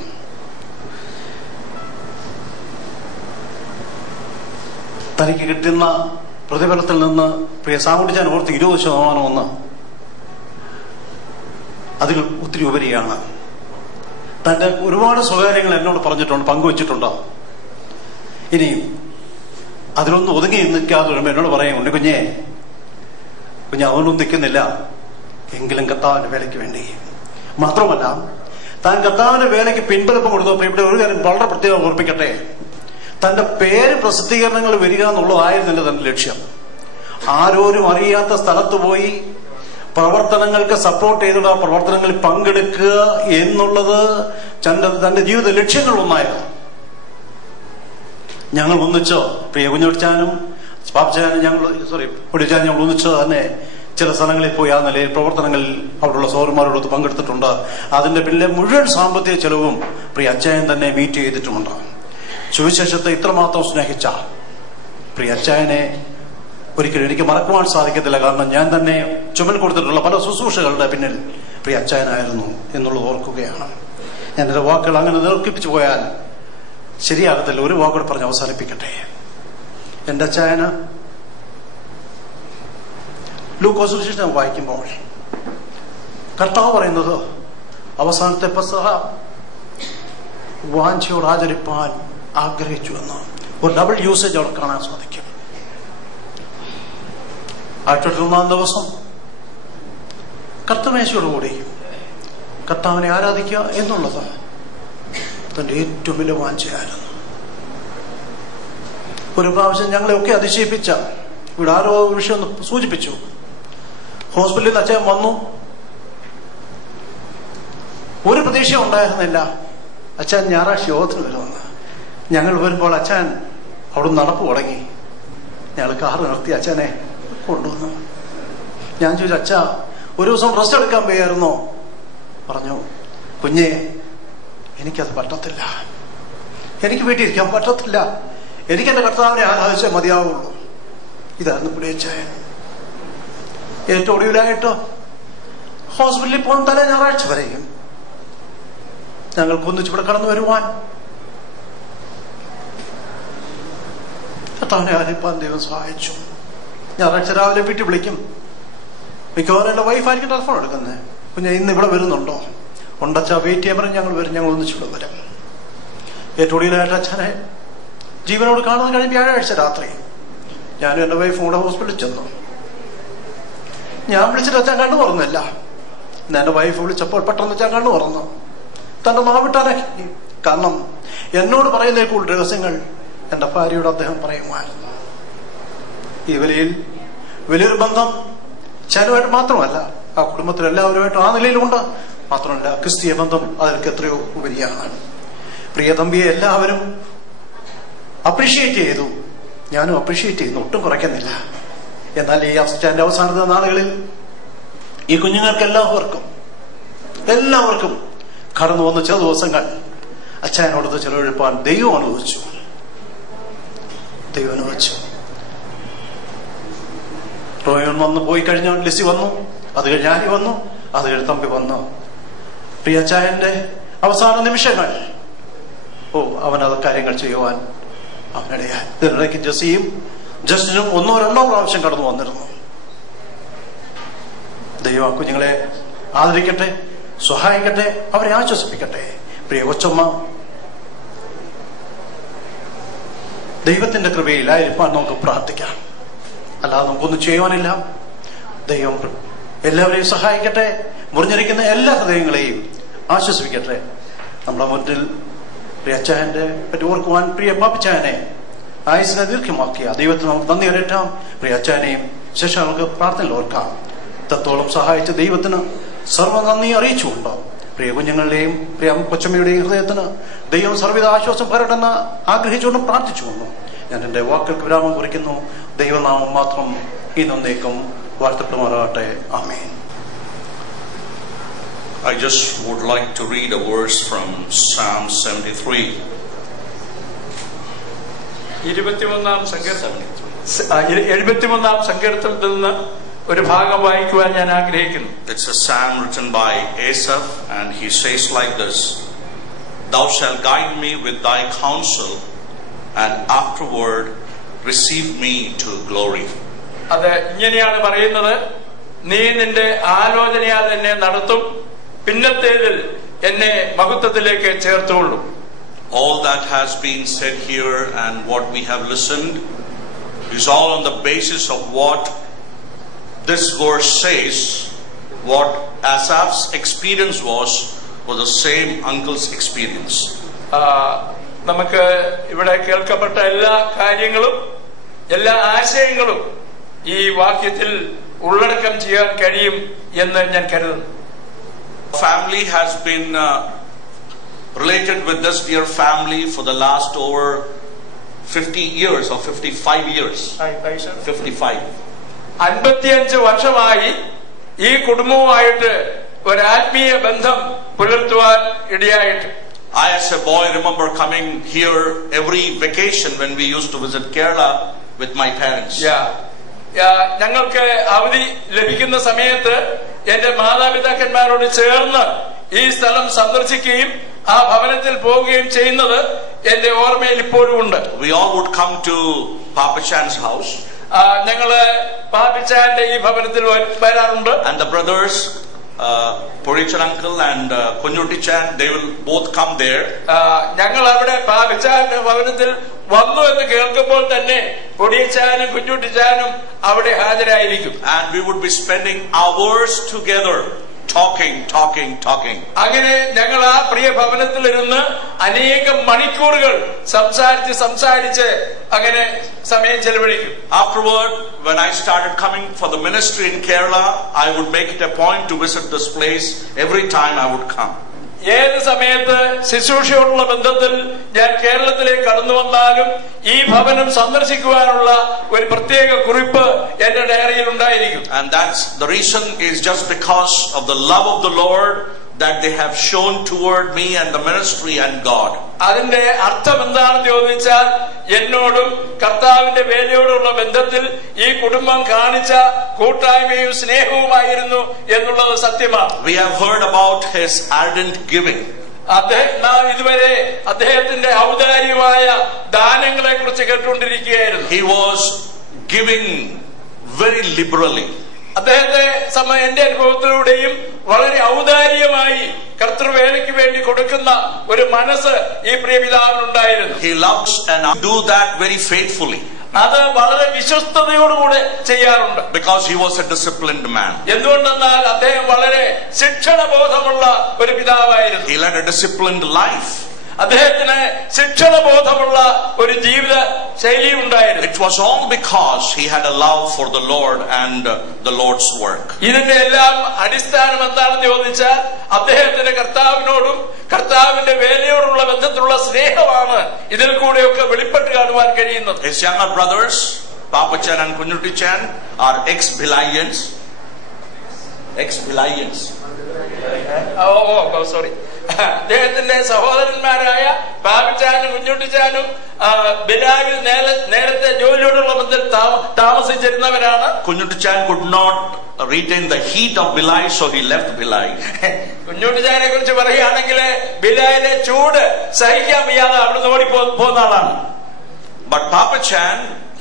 തനിക്ക് കിട്ടുന്ന പ്രതിഫലത്തിൽ നിന്ന് പ്രിയ സാമുട്ടിച്ചാൻ ഓർത്ത് 20% അതിൽ ഒത്തിരി ഉപരിയാണ്. തന്റെ ഒരുപാട് സ്വകാര്യങ്ങൾ എന്നോട് പറഞ്ഞിട്ടുണ്ട്, പങ്കുവച്ചിട്ടുണ്ട്. ഇനി അതിലൊന്നും ഒതുങ്ങി നിൽക്കാതെ വരുമ്പോൾ എന്നോട് പറയും, കുഞ്ഞെ അതുകൊണ്ടൊന്നും നിൽക്കുന്നില്ല, എങ്കിലും കർത്താവിന്റെ വേലയ്ക്ക് വേണ്ടി. മാത്രമല്ല, താൻ കർത്താവിന്റെ വേലയ്ക്ക് പിൻബലം കൊടുത്തു. പ്രിയപ്പെട്ട ഒരു കാര്യം വളരെ പ്രത്യേകം ഓർപ്പിക്കട്ടെ, തന്റെ പേര് പ്രസിദ്ധീകരണങ്ങൾ വരിക എന്നുള്ളതായിരുന്നില്ല തന്റെ ലക്ഷ്യം. ആരോരും അറിയാത്ത സ്ഥലത്ത് പോയി പ്രവർത്തനങ്ങൾക്ക് സപ്പോർട്ട് ചെയ്തിട്ട് ആ പ്രവർത്തനങ്ങളിൽ പങ്കെടുക്കുക എന്നുള്ളത് തന്റെ ജീവിത ലക്ഷ്യങ്ങളൊന്നായിരുന്നു. ഞങ്ങൾ ഒന്നിച്ചോ പ്രിയ കുഞ്ഞുടിച്ചാനും പാപ്പച്ചാനും കുടിച്ചാനും ഞങ്ങൾ ഒന്നിച്ചോ തന്നെ ചില സ്ഥലങ്ങളിൽ പോയി ആ നിലയിൽ പ്രവർത്തനങ്ങളിൽ അവിടെയുള്ള സൗരന്മാരോടൊത്ത് പങ്കെടുത്തിട്ടുണ്ട്. അതിന്റെ പിന്നിലെ മുഴുവൻ സാമ്പത്തിക ചെലവും പ്രിയ അച്ചായൻ തന്നെ മീറ്റ് ചെയ്തിട്ടുമുണ്ട്. സുവിശേഷത്തെ ഇത്രമാത്രം സ്നേഹിച്ച പ്രിയ അച്ചായനെ ഒരിക്കലും എനിക്ക് മറക്കുവാൻ സാധിക്കത്തില്ല. കാരണം ഞാൻ തന്നെ ചുമൽ കൊടുത്തിട്ടുള്ള പല ശുശ്രൂഷകളുടെ പിന്നിൽ പ്രിയ അച്ചായനായിരുന്നു എന്നുള്ളത് ഓർക്കുകയാണ്. ഞാൻ എന്റെ വാക്കുകൾ അങ്ങനെ ദീർഘിപ്പിച്ചു പോയാൽ ശരിയാകത്തില്ല. ഒരു വാക്കുകൂടെ പറഞ്ഞ് അവസാനിപ്പിക്കട്ടെ. എന്റെ അച്ചായന് ലൂക്കോസ് സുവിശേഷം വായിക്കുമ്പോൾ കർത്താവ് പറയുന്നത് അവസാനത്തെ പെസഹ വാഞ്ചയോട് ആചരിപ്പാൻ ആഗ്രഹിച്ചു എന്ന് ഒരു ഡബിൾ യൂസേജ് അവിടെ കാണാൻ സാധിക്കും. 1 ദിവസം കർത്തമേശയോടുകൂടി കർത്താവിനെ ആരാധിക്കുക എന്നുള്ളത് തന്റെ ഏറ്റവും വലിയ വാഞ്ചയായിരുന്നു. ഒരു പ്രാവശ്യം ഞങ്ങളെയൊക്കെ അതിശയിപ്പിച്ച ഇവിടെ ആരോ വിഷയം ഒന്ന് സൂചിപ്പിച്ചു. ഹോസ്പിറ്റലിൽ അച്ഛൻ വന്നു. ഒരു പ്രതീക്ഷ ഉണ്ടായിരുന്നില്ല അച്ഛൻ ഞായറാഴ്ച യോഗത്തിന് വരുമെന്ന്. ഞങ്ങൾ വരുമ്പോൾ അച്ഛൻ അവിടെ നടപ്പ് തുടങ്ങി. ഞങ്ങൾ കാറ് നിർത്തി അച്ഛനെ കൊണ്ടുവന്നു. ഞാൻ ചോദിച്ചു, അച്ഛാ ഒരു ദിവസം റെസ്റ്റ് എടുക്കാൻ പോയായിരുന്നോ? പറഞ്ഞു, കുഞ്ഞെ എനിക്കത് പറ്റത്തില്ല, എനിക്ക് വീട്ടിൽ ഇരിക്കാൻ പറ്റത്തില്ല, എനിക്കെന്റെ കർത്താവിനെ ആരാധിച്ചേ മതിയാവുള്ളൂ. ഇതായിരുന്നു പിടിയച്ചായ. ഏറ്റവും ഒടുവിലായിട്ട് ഹോസ്പിറ്റലിൽ പോകുന്ന തലേ ഞായറാഴ്ച വരെയും ഞങ്ങൾക്കൊന്നിച്ച് ഇവിടെ കടന്നു വരുവാൻ കർത്താവിനെ ആരാധിപ്പാൻ ദൈവം സഹായിച്ചു. ഞായറാഴ്ച രാവിലെ വീട്ടിൽ വിളിക്കും. മിക്കവാറും എന്റെ വൈഫായിരിക്കും ടെലിഫോൺ എടുക്കുന്നത്. കുഞ്ഞെ ഇന്ന് ഇവിടെ വരുന്നുണ്ടോ? ഉണ്ടച്ചാ വെയിറ്റ് ചെയ്യാൻ പറഞ്ഞ് ഞങ്ങൾ വരും. ഞങ്ങൾ ഒന്നിച്ചിവിടെ വരും. ഏറ്റവും ഒടുവിലായിട്ട് അച്ഛനെ ജീവനോട് കാണാൻ കഴിഞ്ഞ വ്യാഴാഴ്ച രാത്രി ഞാനും എന്റെ വൈഫും കൂടെ ഹോസ്പിറ്റലിൽ ചെന്നു. ഞാൻ വിളിച്ചിട്ട് അച്ഛൻ കണ്ണു തുറന്നില്ല. എന്റെ വൈഫ് വിളിച്ചപ്പോൾ പെട്ടെന്ന് അച്ഛൻ കണ്ണു തുറന്നു. തന്റെ നാവിട്ടാനാക്കി. കാരണം എന്നോട് പറയുന്നേക്കുള്ള രഹസ്യങ്ങൾ എന്റെ ഭാര്യയോട് അദ്ദേഹം പറയുമായിരുന്നു. ഈ വലിയൊരു ബന്ധം ചനുമായിട്ട് മാത്രമല്ല, ആ കുടുംബത്തിൽ എല്ലാവരുമായിട്ടും ആ നിലയിലുണ്ട്. മാത്രമല്ല ക്രിസ്തീയ ബന്ധം അതിലേക്ക് എത്രയോ ഉപരിയാണ്. പ്രിയ തമ്പിയെ എല്ലാവരും അപ്രീഷിയേറ്റ് ചെയ്തു. ഞാനും അപ്രീഷിയേറ്റ് ചെയ്യുന്നു, ഒട്ടും കുറയ്ക്കുന്നില്ല. എന്നാൽ ഈ അസിസ്റ്റന്റ് അവസാനത്തെ നാളുകളിൽ ഈ കുഞ്ഞുങ്ങൾക്ക് എല്ലാവർക്കും കടന്നു വന്ന ചില ദിവസങ്ങൾ അച്ഛനോടത് ചെലവഴിപ്പാൻ ദൈവം അനുവദിച്ചു. റോയൻ വന്ന് പോയി കഴിഞ്ഞ ലിസി വന്നു, അത് കഴിഞ്ഞ് ആരി വന്നു, അത് കഴിഞ്ഞ് തമ്പി വന്നു. പ്രിയ അച്ചായന്റെ അവസാന നിമിഷങ്ങൾ അവനത് കാര്യങ്ങൾ ചെയ്യുവാൻ അവനിടയായി. ഇതിനിടയ്ക്ക് ജസ്റ്റിനും 1-2 പ്രാവശ്യം കടന്നു വന്നിരുന്നു. ദൈവം കുഞ്ഞുങ്ങളെ ആദരിക്കട്ടെ, സഹായിക്കട്ടെ, അവരെ ആശ്വസിപ്പിക്കട്ടെ. പ്രിയ കൊച്ചമ്മ, ദൈവത്തിന്റെ കൃപയിലായിരിക്കാൻ നമുക്ക് പ്രാർത്ഥിക്കാം. അല്ലാതെ നമുക്കൊന്നും ചെയ്യുവാനില്ല. ദൈവം എല്ലാവരെയും സഹായിക്കട്ടെ, മുറിഞ്ഞിരിക്കുന്ന എല്ലാ ഹൃദയങ്ങളെയും ആശ്വസിപ്പിക്കട്ടെ. നമ്മുടെ മുന്നിൽ പ്രിയ അച്ചായന്റെ പറ്റി ഓർക്കുവാൻ പ്രിയ പാപ്പിച്ചായനെ ആയുസിനെ ദീർഘമാക്കിയ ദൈവത്തിന് നമുക്ക് നന്ദി അറിയിക്കാം. പ്രിയ അച്ചായനെയും ശേഷം നമുക്ക് പ്രാർത്ഥനയിൽ ഓർക്കാം. ഇത്രത്തോളം സഹായിച്ച ദൈവത്തിന് സർവ്വ നന്ദി അറിയിച്ചുകൊണ്ട് പ്രിയ കുഞ്ഞുങ്ങളുടെയും പ്രിയ കൊച്ചമ്മയുടെയും ഹൃദയത്തിന് ദൈവം സർവ്വവിധ ആശ്വാസം പരട്ടെന്ന് ആഗ്രഹിച്ചുകൊണ്ടും പ്രാർത്ഥിച്ചുകൊണ്ടു ഞാൻ എന്റെ വാക്കുകൾക്ക് വിരാമം കുറിക്കുന്നു. ദൈവനാമം മാത്രം ഇന്നേക്കും വാഴ്ത്തപ്പെടുമാറാകട്ടെ. ആമേൻ. I just would like to read a verse from Psalm 73. 71-ാം സങ്കീർത്തനത്തിൽ നിന്ന് ഒരു ഭാഗം വായിക്കുവാൻ ഞാൻ ആഗ്രഹിക്കുന്നു. It's a psalm written by Asaph, and he says like this: Thou shalt guide me with thy counsel, and afterward receive me to glory. അത് ഇങ്ങനെയാണ് പറയുന്നത്: നീ നിന്റെ ആലോചനയാൽ എന്നെ നടത്തും, പിന്നത്തേതിൽ എന്നെ മഹത്വത്തിലേക്ക് ചേർത്തുകൊള്ളും. All that has been said here and what we have listened is all on the basis of what this verse says. What Asaph's experience was the same uncle's experience. നമുക്ക് ഇവിടെ കേൾക്കപ്പെട്ട എല്ലാ കാര്യങ്ങളും എല്ലാ ആശയങ്ങളും ഈ വാക്യത്തിൽ ഉള്ളടക്കം ചെയ്യാൻ കഴിയും എന്ന് ഞാൻ കരുതുന്നു. Family has been related with this dear family for the last over 50 years or 55 years. 55. 55 വർഷമായി ഈ കുടുംബവുമായിട്ട് ഒരു ആത്മീയ ബന്ധം പുലർത്തുവാൻ ഇടയായിട്ട്. I as a boy remember coming here every vacation when we used to visit Kerala with my parents. ഞങ്ങൾക്ക് അവധി ലഭിക്കുന്ന സമയത്ത് എന്റെ മാതാപിതാക്കന്മാരോട് ചേർന്ന് ഈ സ്ഥലം സന്ദർശിക്കുകയും ആ ഭവനത്തിൽ പോവുകയും ചെയ്യുന്നത് എന്റെ ഓർമ്മയിൽ ഇപ്പോഴും ഉണ്ട്. We all would come to Papa Chan's house. ഞങ്ങള് പാപ്പിച്ചാന്റെ ഈ ഭവനത്തിൽ വരാറുണ്ട്. And the brothers, Porichan uncle and Kunyuti Chan, they will both come there. ഞങ്ങൾ അവിടെ പാപ്പിച്ചാന്റെ ഭവനത്തിൽ വന്നു എന്ന് കേൾക്കുമ്പോൾ തന്നെ പൊടിയച്ചാനും കുഞ്ഞുട്ടിച്ചാനും അവിടെ ഹാജരായിരിക്കും. And we would be spending hours together talking. അങ്ങനെ ഞങ്ങൾ ആ പ്രിയ ഭവനത്തിൽ ഇരുന്ന് അനേകം മണിക്കൂറുകൾ സംസാരിച്ച് അങ്ങനെ സമയം ചെലവഴിക്കും. Afterward, when I started coming for the ministry in Kerala, I would make it a point to visit this place every time I would come. ഏത് സമയത്ത് ശുശ്രൂഷയോടുള്ള ബന്ധത്തിൽ ഞാൻ കേരളത്തിലേക്ക് കടന്നു വന്നാലും ഈ ഭവനം സന്ദർശിക്കുവാനുള്ള ഒരു പ്രത്യേക കുറിപ്പ് എന്റെ ഡയറിയിൽ ഉണ്ടായിരിക്കും. And that's the reason is just because of the love of the Lord that they have shown toward me and the ministry and God. അതിന്റെ അർത്ഥം എന്താണെന്ന് ചോദിച്ചാൽ എന്നോടും കർത്താവിന്റെ വേലയോടുള്ള ബന്ധത്തിൽ ഈ കുടുംബം കാണിച്ച കൂട്ടായ്മയും സ്നേഹവുമായിരുന്നു എന്നുള്ളത് സത്യമാണ്. We have heard about his ardent giving. ഇതുവരെ അദ്ദേഹത്തിന്റെ ഔദാര്യമായ ദാനങ്ങളെ കുറിച്ച് കേട്ടുകൊണ്ടിരിക്കുകയായിരുന്നു. He was giving very liberally. അദ്ദേഹത്തെ എന്റെ അനുഭവത്തിലൂടെയും വളരെ ഔദാര്യമായി കർത്തൃവേലയ്ക്ക് വേണ്ടി കൊടുക്കുന്ന ഒരു മനസ്സ് ഈ പ്രിയപിതാവിനുണ്ടായിരുന്നു. He loves and do that very faithfully. അത് വളരെ വിശ്വസ്തയോടുകൂടെ ചെയ്യാറുണ്ട്. Because he was a disciplined man. എന്തുകൊണ്ടെന്നാൽ അദ്ദേഹം വളരെ ശിക്ഷണബോധമുള്ള ഒരു പിതാവായിരുന്നു. He led a disciplined life. അദ്ദേഹത്തിന് ശിക്ഷണബോധമുള്ള ഒരു ജീവിത ശൈലി ഉണ്ടായിരുന്നു. It was all because he had a love for the Lord and the Lord's work. ഇതിന്റെ എല്ലാം അടിസ്ഥാനം എന്താണെന്ന് ചോദിച്ചാൽ അദ്ദേഹത്തിന്റെ കർത്താവിനോടും കർത്താവിന്റെ വേലയോടുള്ള ബന്ധത്തിലുള്ള സ്നേഹമാണ് ഇതിൽ കൂടെയൊക്കെ വെളിപ്പെട്ട് കാണുവാൻ കഴിയുന്നത്. His younger brothers, Papa Chan and Kunyuti Chan, are ex-Belians. Sorry, അദ്ദേഹത്തിന്റെ സഹോദരന്മാരായ പാപ്പിച്ചാനും കുഞ്ഞുട്ടിച്ചാനും ബിലായിൽ നേരത്തെ ജോലിയോടുള്ള ബന്ധത്തിൽ താമസിച്ചിരുന്നവരാണ്. Kunyuti-chan could not retain the heat of Bilai, so he left Bilai. കുഞ്ഞുട്ടിച്ചാനെ കുറിച്ച് പറയുകയാണെങ്കിൽ ബിലായിലെ ചൂട് സഹിക്കാൻ വയ്യാതെ അവിടുന്ന് ഓടി പോകുന്ന ആളാണ്. But Papa Chan,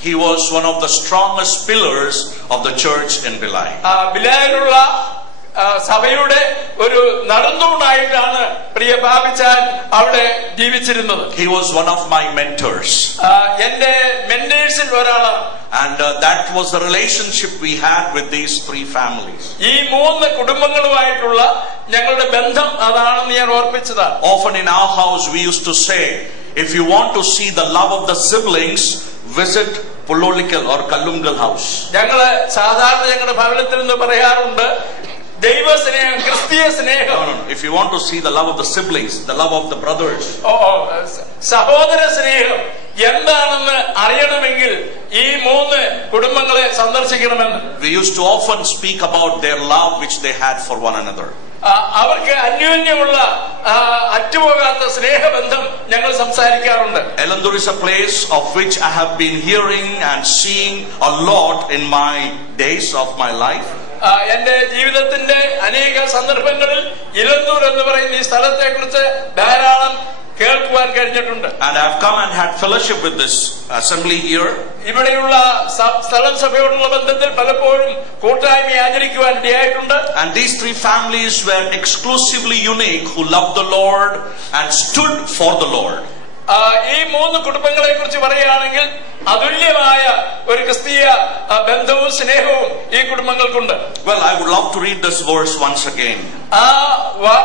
he was one of the strongest pillars of the church in Bilai. ബിലായിലുള്ള സഭയുടെ ഒരു നടുന്തൂണായിട്ടാണ് പ്രിയ പാപ്പിച്ചാൻ അവിടെ ജീവിച്ചിരുന്നത്. He was one of my mentors. എന്റെ മെന്റേഴ്സിൽ ഒരാളാണ്. And that was the relationship we had with these three families. ഈ മൂന്ന് കുടുംബങ്ങളുമായിട്ടുള്ള ഞങ്ങളുടെ ബന്ധം അതാണെന്ന് ഞാൻ ഓർപ്പിച്ചതാണ്. Often in our house we used to say, if you want to see the love of the siblings, visit Pullolikal or Kallungal house. ഞങ്ങള് സാധാരണ ഞങ്ങളുടെ ഭവനത്തിൽ നിന്ന് പറയാറുണ്ട്, ദൈവസ്നേഹം, ക്രിസ്തീയ സ്നേഹം. If you want to see the love of the siblings, the love of the brothers, സഹോദര സ്നേഹം എന്താണെന്ന് അറിയണമെങ്കിൽ ഈ മൂന്ന് കുടുംബങ്ങളെ സന്ദർശിക്കണമെന്ന്. We used to often speak about their love which they had for one another. അവർക്ക് അന്യോന്യമുള്ള അറ്റുപോകാത്ത സ്നേഹബന്ധം ഞങ്ങൾ സംസാരിക്കാറുണ്ട്. Ellandur is a place of which I have been hearing and seeing a lot in my days of my life. എന്റെ ജീവിതത്തിന്റെ അനേക സന്ദർഭങ്ങളിൽ ഇലന്തൂർ എന്ന് പറയുന്ന ഈ സ്ഥലത്തെ കുറിച്ച് ധാരാളം കേൾക്കുവാൻ കഴിഞ്ഞിട്ടുണ്ട്. And I have come and had fellowship with this assembly here. ഇവിടെയുള്ള സ്ഥലം സഭയോടുള്ള ബന്ധത്തിൽ പലപ്പോഴും കൂട്ടായ്മ ആചരിക്കുവാൻ ഇടയായിട്ടുണ്ട്. And these three families were exclusively unique, who loved the Lord and stood for the Lord. ഈ 3 കുടുംബങ്ങളെ കുറിച്ച് പറയുകയാണെങ്കിൽ അതുല്യമായ ഒരു ക്രിസ്തീയ ബന്ധവും സ്നേഹവും ഈ കുടുംബങ്ങൾക്കുണ്ട്. Well, I would love to read this verse once again. ആ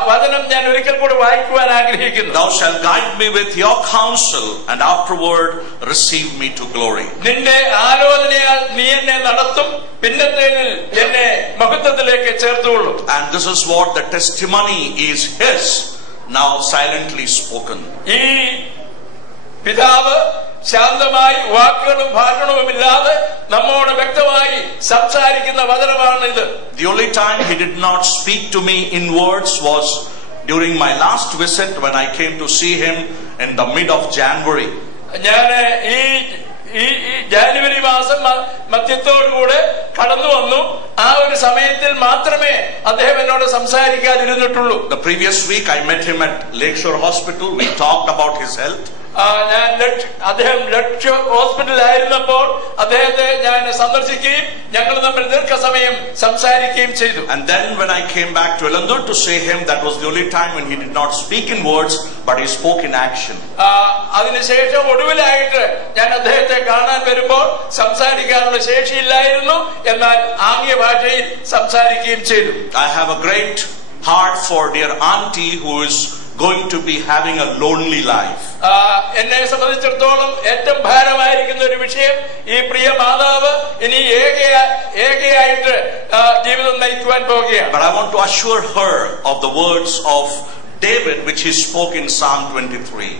വചനം ഞാൻ ഒരിക്കൽ കൂടി വായിക്കുവാൻ ആഗ്രഹിക്കുന്നു. Thou shalt guide me with your counsel, and afterward receive me to glory. നിന്റെ ആലോചനയാൽ നീ എന്നെ നടത്തും, പിന്നത്തേതിൽ എന്നെ മഹത്വത്തിലേക്ക് ചേർത്തുകൊള്ളും. And this is what the testimony is his, now silently spoken. ഈ പിതാവ് ശാന്തമായി വാക്കുകളും ഭാഷണവും ഇല്ലാതെ നമ്മോട് വ്യക്തമായി സംസാരിക്കുന്ന വചനമാണ് ഇത്. The only time he did not speak to me in words was during my last visit when I came to see him in the mid of January. ഞാൻ ഈ ജാനുവരി മാസം മധ്യത്തോടുകൂടെ കടന്നു വന്നു. ആ ഒരു സമയത്തിൽ മാത്രമേ അദ്ദേഹം എന്നോട് സംസാരിക്കാതിരുന്നിട്ടുള്ളൂ. The previous week I met him at Lakeshore Hospital. We talked about his health. അദ്ദേഹം ലക്ഷ്യ ഹോസ്പിറ്റലിലായിരുന്നപ്പോൾ അദ്ദേഹത്തെ ഞാൻ സന്ദർശിക്കുകയും ഞങ്ങൾ തമ്മിൽ ദീർഘസമയം സംസാരിക്കുകയും ചെയ്തു. And then when I came back to Elandur to see him, that was the only time when he did not speak in words, but he spoke in action. അതിനുശേഷം ഒടുവിലായിട്ട് ഞാൻ അദ്ദേഹത്തെ കാണാൻ വരുമ്പോൾ സംസാരിക്കാനുള്ള ശേഷിയില്ലായിരുന്നു, എന്നാൽ ആംഗ്യ ഭാഷയിൽ സംസാരിക്കുകയും ചെയ്തു. I have a great heart for dear auntie who is going to be having a lonely life. എന്നെ സംബന്ധിച്ചിടത്തോളം ഏറ്റവും ഭാരമായിരിക്കുന്ന ഒരു വിഷയം ഈ പ്രിയ മാതാവ് ഇനി ഏകയായിട്ട് ജീവിതം നയിക്കുവാൻ പോവുകയാണ്. But I want to assure her of the words of David which he spoke in Psalm 23.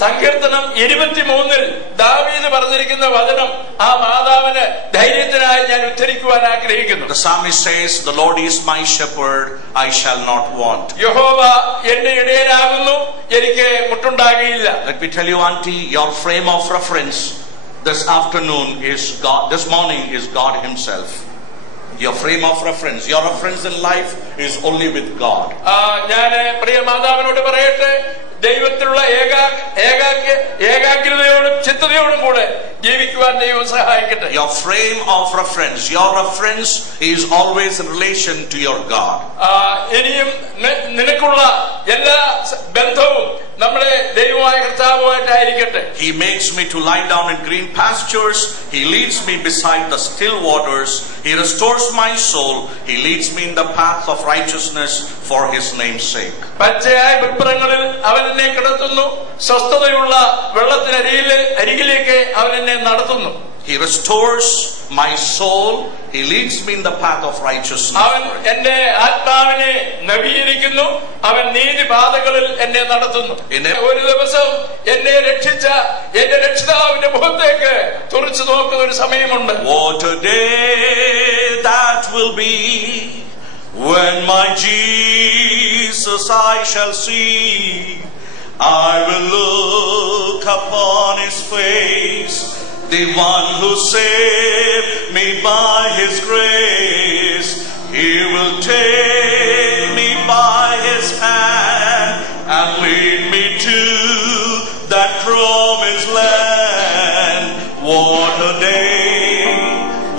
സങ്കീർത്തനം 23 ദാവീദ് പറഞ്ഞിരിക്കുന്ന വചനം ആ മാതാവിന് ധൈര്യത്തിനായി ഞാൻ ഉദ്ധരിക്കുവാൻ ആഗ്രഹിക്കുന്നു. The psalmist says, "The Lord is my shepherd, I shall not want." യഹോവ എന്റെ ഇടയനാകുന്നു, എനിക്ക് മുട്ടുണ്ടാകുകയില്ല. Let me tell you, auntie, your frame of reference this afternoon is God. This morning is God himself. Your frame of reference, your reference in life is only with God. ഞാൻ പ്രിയ മാതാവിനോട് പറയട്ടെ, ദൈവത്തിലുള്ള ഏകാഗ്രതയോടും ചിത്തതയോടും കൂടെ ജീവിക്കുവാൻ ദൈവം സഹായിക്കട്ടെ. Your frame of reference, your reference is always in relation to your God. ഇനിയും നിനക്കുള്ള എല്ലാ ബന്ധവും നമ്മുടെ ദൈവമായ കർത്താവുമായിട്ടായിരിക്കട്ടെ. He makes me to lie down in green pastures. He leads me beside the still waters. He restores my soul. He leads me in the path of righteousness for his name's sake. പച്ചയായ പുൽപ്പുറങ്ങളിൽ അവൻ എന്നെ കിടത്തുന്നു, സ്വസ്ഥതയുള്ള വെള്ളത്തിനരികിലേക്ക് അവൻ എന്നെ നടത്തുന്നു. He restores my soul. He leads me in the path of righteousness. അവൻ എന്റെ ആത്മാവിനെ നവീകരിക്കുന്നു, അവൻ നീതിപാതകളിൽ എന്നെ നടത്തുന്നു. ഒരു ദിവസം എന്നെ രക്ഷിച്ച എന്റെ രക്ഷിതാവിന്റെ മുഖത്തേക്ക് തുറച്ചു നോക്കുന്ന ഒരു സമയമുണ്ട്. What a day that will be when my Jesus I shall see. I will look upon his face, the one who saved me by his grace. He will take me by his hand and lead me to that promised land. What a day,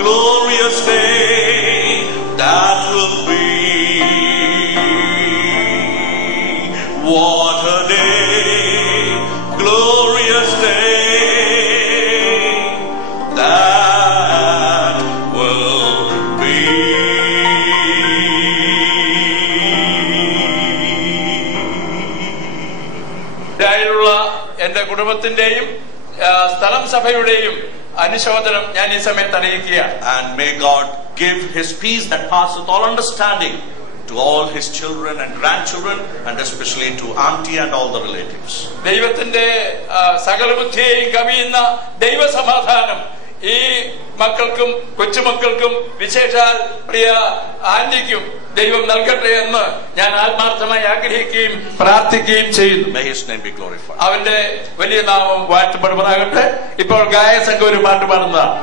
glorious day that will be. What a day, glorious day that will be. എന്റെ കുടുംബത്തിന്റെയും സ്ഥലം സഭയുടെയും അനുശോചനം ഞാൻ ഈ സമയത്ത് അറിയിക്കുകയാണ്. And may God give his peace that passeth all understanding to all his children and grandchildren, and especially to auntie and all the relatives. ദൈവത്തിന്റെ സകല ബുദ്ധിയെയും കവിയുന്ന ദൈവസമാധാനം ഈ മക്കൾക്കും കൊച്ചുമക്കൾക്കും വിശേഷാൽ പ്രിയ ആന്റിക്കും ദൈവം നൽകട്ടെ എന്ന് ഞാൻ ആത്മാർത്ഥമായി ആഗ്രഹിക്കുകയും പ്രാർത്ഥിക്കുകയും ചെയ്യുന്നു. May his name be glorified. അവന്റെ വലിയ നാമം വാഴ്ത്തപ്പെടുമാറാകട്ടെ. ഇപ്പോൾ ഗായകസംഘം ഒരു പാട്ട് പാടുന്നതാണ്.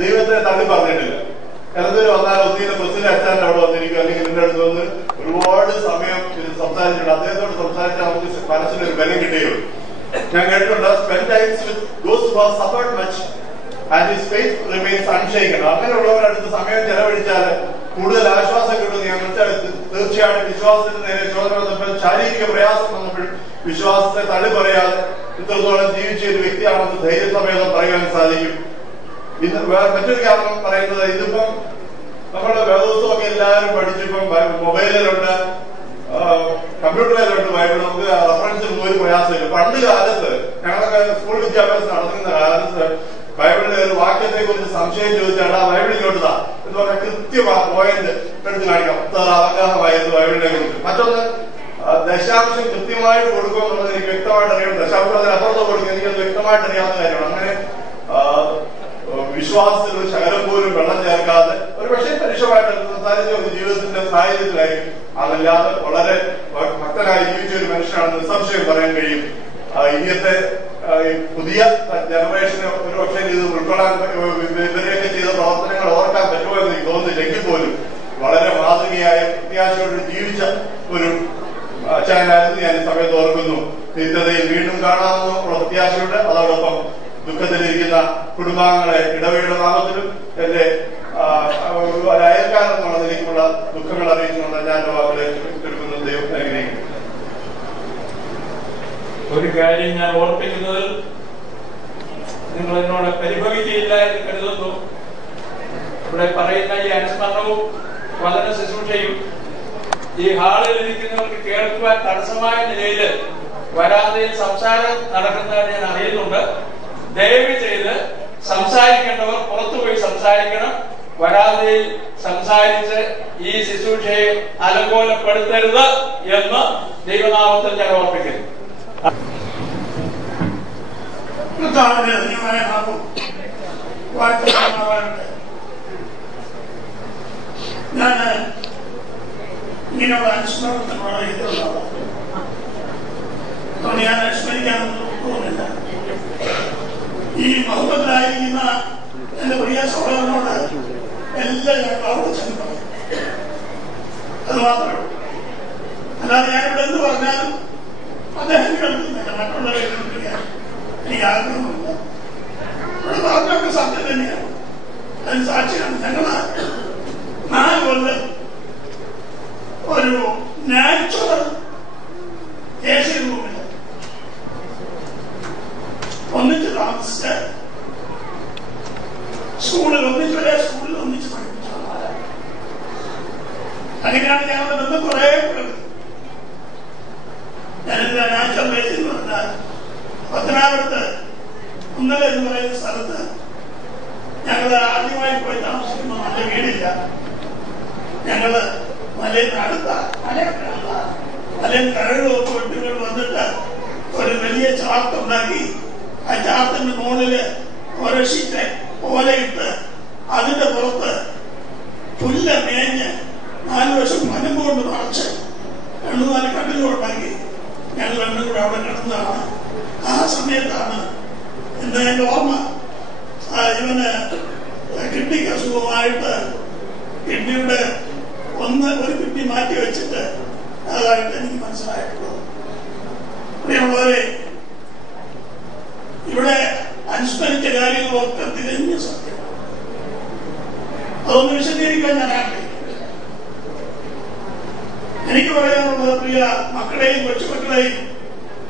ദൈവത്തെ തള്ളി പറഞ്ഞിട്ടില്ല. ഏതൊരു വന്നാൽ ഒന്നിന്റെ പ്രസിഡന്റ് അച്ഛൻ്റെ അവിടെ വന്നിരിക്കും, അല്ലെങ്കിൽ നിന്റെ അടുത്ത് വന്ന് ഒരു ഒരുപാട് സമയം ഇത് സംസാരിച്ചിട്ടുണ്ട്. അദ്ദേഹത്തോട് സംസാരിച്ചാൽ നമുക്ക് മനസ്സിനൊരു ബലം കിട്ടുകയുള്ളൂ. ഞാൻ കേട്ടിട്ടുണ്ട്, spend times with those who have suffered much and his faith remains unshaken. അങ്ങനെയുള്ളവരടുത്ത് സമയം ചെലവഴിച്ചാൽ കൂടുതൽ ആശ്വാസം കിട്ടും. ഞാൻ തീർച്ചയായും വിശ്വാസത്തിന് നേരെ ചോദന വന്നപ്പോൾ, ശാരീരിക പ്രയാസം വന്നപ്പോൾ വിശ്വാസത്തെ തള്ളി പറയാതെ ഇത്രത്തോളം ജീവിച്ച ഒരു വ്യക്തിയാണെന്ന് ധൈര്യസമേതം പറയാൻ സാധിക്കും. ഇന്ന് മറ്റൊരു കാരണം പറയുന്നത്, ഇതിപ്പം നമ്മുടെ വേദോത്സവമൊക്കെ എല്ലാവരും പഠിച്ചിപ്പം മൊബൈലിലുണ്ട്, കമ്പ്യൂട്ടറിലുണ്ട് ബൈബിൾ. നമുക്ക് റെഫറൻസിന് ഒരു പ്രയാസമില്ല. പണ്ട് കാലത്ത് ഞങ്ങളൊക്കെ സ്കൂൾ വിദ്യാഭ്യാസം നടത്തുന്ന കാലത്ത് ബൈബിളിലെ ഒരു വാക്യത്തെ കുറിച്ച് സംശയം ചോദിച്ചാൽ ആ ബൈബിൾ ഇങ്ങോട്ടതാ എന്ന് പറഞ്ഞാൽ കൃത്യമാ പോയിന്റ് എടുത്ത് കാണിക്കാം. അവഗാഹമായിരുന്നു ബൈബിളിനെ കുറിച്ച്. മറ്റൊന്ന്, ദശാംശം കൃത്യമായിട്ട് കൊടുക്കുമെന്നുള്ളത് എനിക്ക് വ്യക്തമായിട്ട് അറിയാം. ദശാംശം അതിനപ്പുറത്ത് കൊടുക്കും, എനിക്കത് വ്യക്തമായിട്ട് അറിയാവുന്ന കാര്യമാണ്. അങ്ങനെ വിശ്വാസത്തിൽ ഒരു ശകലം പോലും വെള്ളം ചേർക്കാതെ ഒരു പക്ഷേ പരുഷമായിട്ട് സംസാരിച്ച ഒരു ജീവിതത്തിന്റെ സാഹചര്യത്തിലായിരിക്കും. അതല്ലാതെ വളരെ ഭക്തനായി ജീവിച്ച ഒരു മനുഷ്യനാണെന്ന് നിസ്സംശയം പറയാൻ കഴിയും. ഇന്നത്തെ പുതിയ ജനറേഷന് ഒരു പക്ഷേ ഇത് ഉൾക്കൊള്ളാൻ ഇവരെയൊക്കെ ചെയ്ത പ്രവർത്തനങ്ങൾ ഓർക്കാൻ പറ്റുമോ എന്ന് എനിക്ക് തോന്നുന്നില്ല. എങ്കിൽ പോലും വളരെ മാതൃകയായ പ്രത്യാശയോട് ജീവിച്ച ഒരു അച്ഛനായിരുന്നു ഞാൻ ഈ സമയത്ത് ഓർക്കുന്നു. നിത്യതയിൽ വീണ്ടും കാണാമെന്നുള്ള പ്രത്യാശയുണ്ട്. അതോടൊപ്പം ദുഃഖത്തിലിരിക്കുന്ന കുടുംബാംഗങ്ങളെ ഇടവയുടെ നാമത്തിലും എന്റെ അയൽക്കാരെന്നുള്ള നിലയ്ക്കുള്ള ദുഃഖങ്ങൾ അറിയിച്ചുകൊണ്ട് ഞാൻ എന്റെ വാക്കുകളെ എടുക്കുന്ന ദൈവം അനുഗ്രഹിക്കുന്നു. ഒരു കാര്യം ഞാൻ ഓർപ്പിക്കുന്നതിൽ നിങ്ങൾ എന്നോട് പരിഭവിക്കുകയില്ല എന്ന് കരുതുന്നു. ഇവിടെ പറയുന്ന ഈ അനുസ്മരണവും വചന ശുശ്രൂഷയും ഈ ഹാളിൽ ഇരിക്കുന്നവർക്ക് കേൾക്കുവാൻ തടസ്സമായ നിലയിൽ വരാതെയിൽ സംസാരം നടക്കുന്നതായി ഞാൻ അറിയുന്നുണ്ട്. ദയവ് ചെയ്ത് സംസാരിക്കേണ്ടവർ പുറത്തുപോയി സംസാരിക്കണം. വരാതെയിൽ സംസാരിച്ച് ഈ ശുശ്രൂഷയെ അലങ്കോലപ്പെടുത്തരുത് എന്ന് ദൈവനാമത്തിൽ ഞാൻ ഓർപ്പിക്കുന്നു. ഞാൻ ഇങ്ങനെയുള്ള അനുസ്മരണത്തിനുള്ള രീതിയിലുള്ളതാണ്. അതുകൊണ്ട് ഞാൻ അനുസ്മരിക്കാനൊന്നും തോന്നുന്നില്ല. ഈ മഹത്വത്തിലായിരിക്കുന്ന എന്റെ പ്രിയ സഹോദരനോട് എല്ലാം ഞാൻ അവിടെ ചെന്ന് പറയും. അത് മാത്രമേ ഉള്ളൂ. അല്ലാതെ ഞാനിവിടെ എന്ത് പറഞ്ഞാലും അദ്ദേഹം കേൾക്കുന്നില്ല, മറ്റുള്ളവരെ കേൾപ്പിക്കാൻ എനിക്ക് ആഗ്രഹമില്ല. ഇവിടെ പറഞ്ഞൊക്കെ സത്യം തന്നെയാണ്. അതിന് സാക്ഷിയാണ്. ഞങ്ങള് 4 കൊല്ലം ഒരു നാച്ചുറൽ AC റൂമിൽ ഒന്നിച്ച് താമസിച്ച് സ്കൂളിൽ ഒന്നിച്ച് പഠിപ്പിച്ചു. അങ്ങനെയാണ് ഞങ്ങളുടെ ബന്ധം കുറെ കൂടുതൽ. ഞാനിത് നാച്ചുറൽ AC എന്ന് പറഞ്ഞാൽ പത്തനാപുരത്ത് കുന്നല എന്ന് പറയുന്ന സ്ഥലത്ത് ഞങ്ങൾ ആദ്യമായി പോയി താമസിക്കുമ്പോൾ നല്ല വീടില്ല. ഞങ്ങള് മലയിൽ അടുത്ത മലയിൽ കഴകളൊക്കെ വെട്ടുകൾ വന്നിട്ട് ഒരു വലിയ ചാർത്തുണ്ടാക്കി ആ ചാർത്തിന്റെ മുകളില് ഓരോ ഷീറ്റ് ഓലയിട്ട് അതിന്റെ പുറത്ത് പുല്ല് മേഞ്ഞ് 4 വർഷം മനുമ്പ് കൊണ്ട് നിറച്ച് 2-4 കട്ടിലുണ്ടാക്കി ഞങ്ങൾ രണ്ടും കൂടെ അവിടെ കിടന്നതാണ്. ആ സമയത്താണ് എന്താ എന്റെ ഓർമ്മ, ഇവന് കിഡ്നിക്ക് അസുഖമായിട്ട് കിഡ്നിയുടെ ഒരു കിഡ്നി മാറ്റി വെച്ചിട്ട് അതായിട്ട് എനിക്ക് മനസ്സിലായിട്ടുള്ളത്. പ്രിയമുള്ളവരെ, ഇവിടെ അനുസ്മരിച്ച കാര്യങ്ങളൊക്കെ തികഞ്ഞ സത്യമാണ്. അതൊന്ന് വിശദീകരിക്കാൻ ഞാൻ ആഗ്രഹിക്കുന്നു. എനിക്ക് പറയാനുള്ളത്, പ്രിയ മക്കളെയും കൊച്ചുമക്കളെയും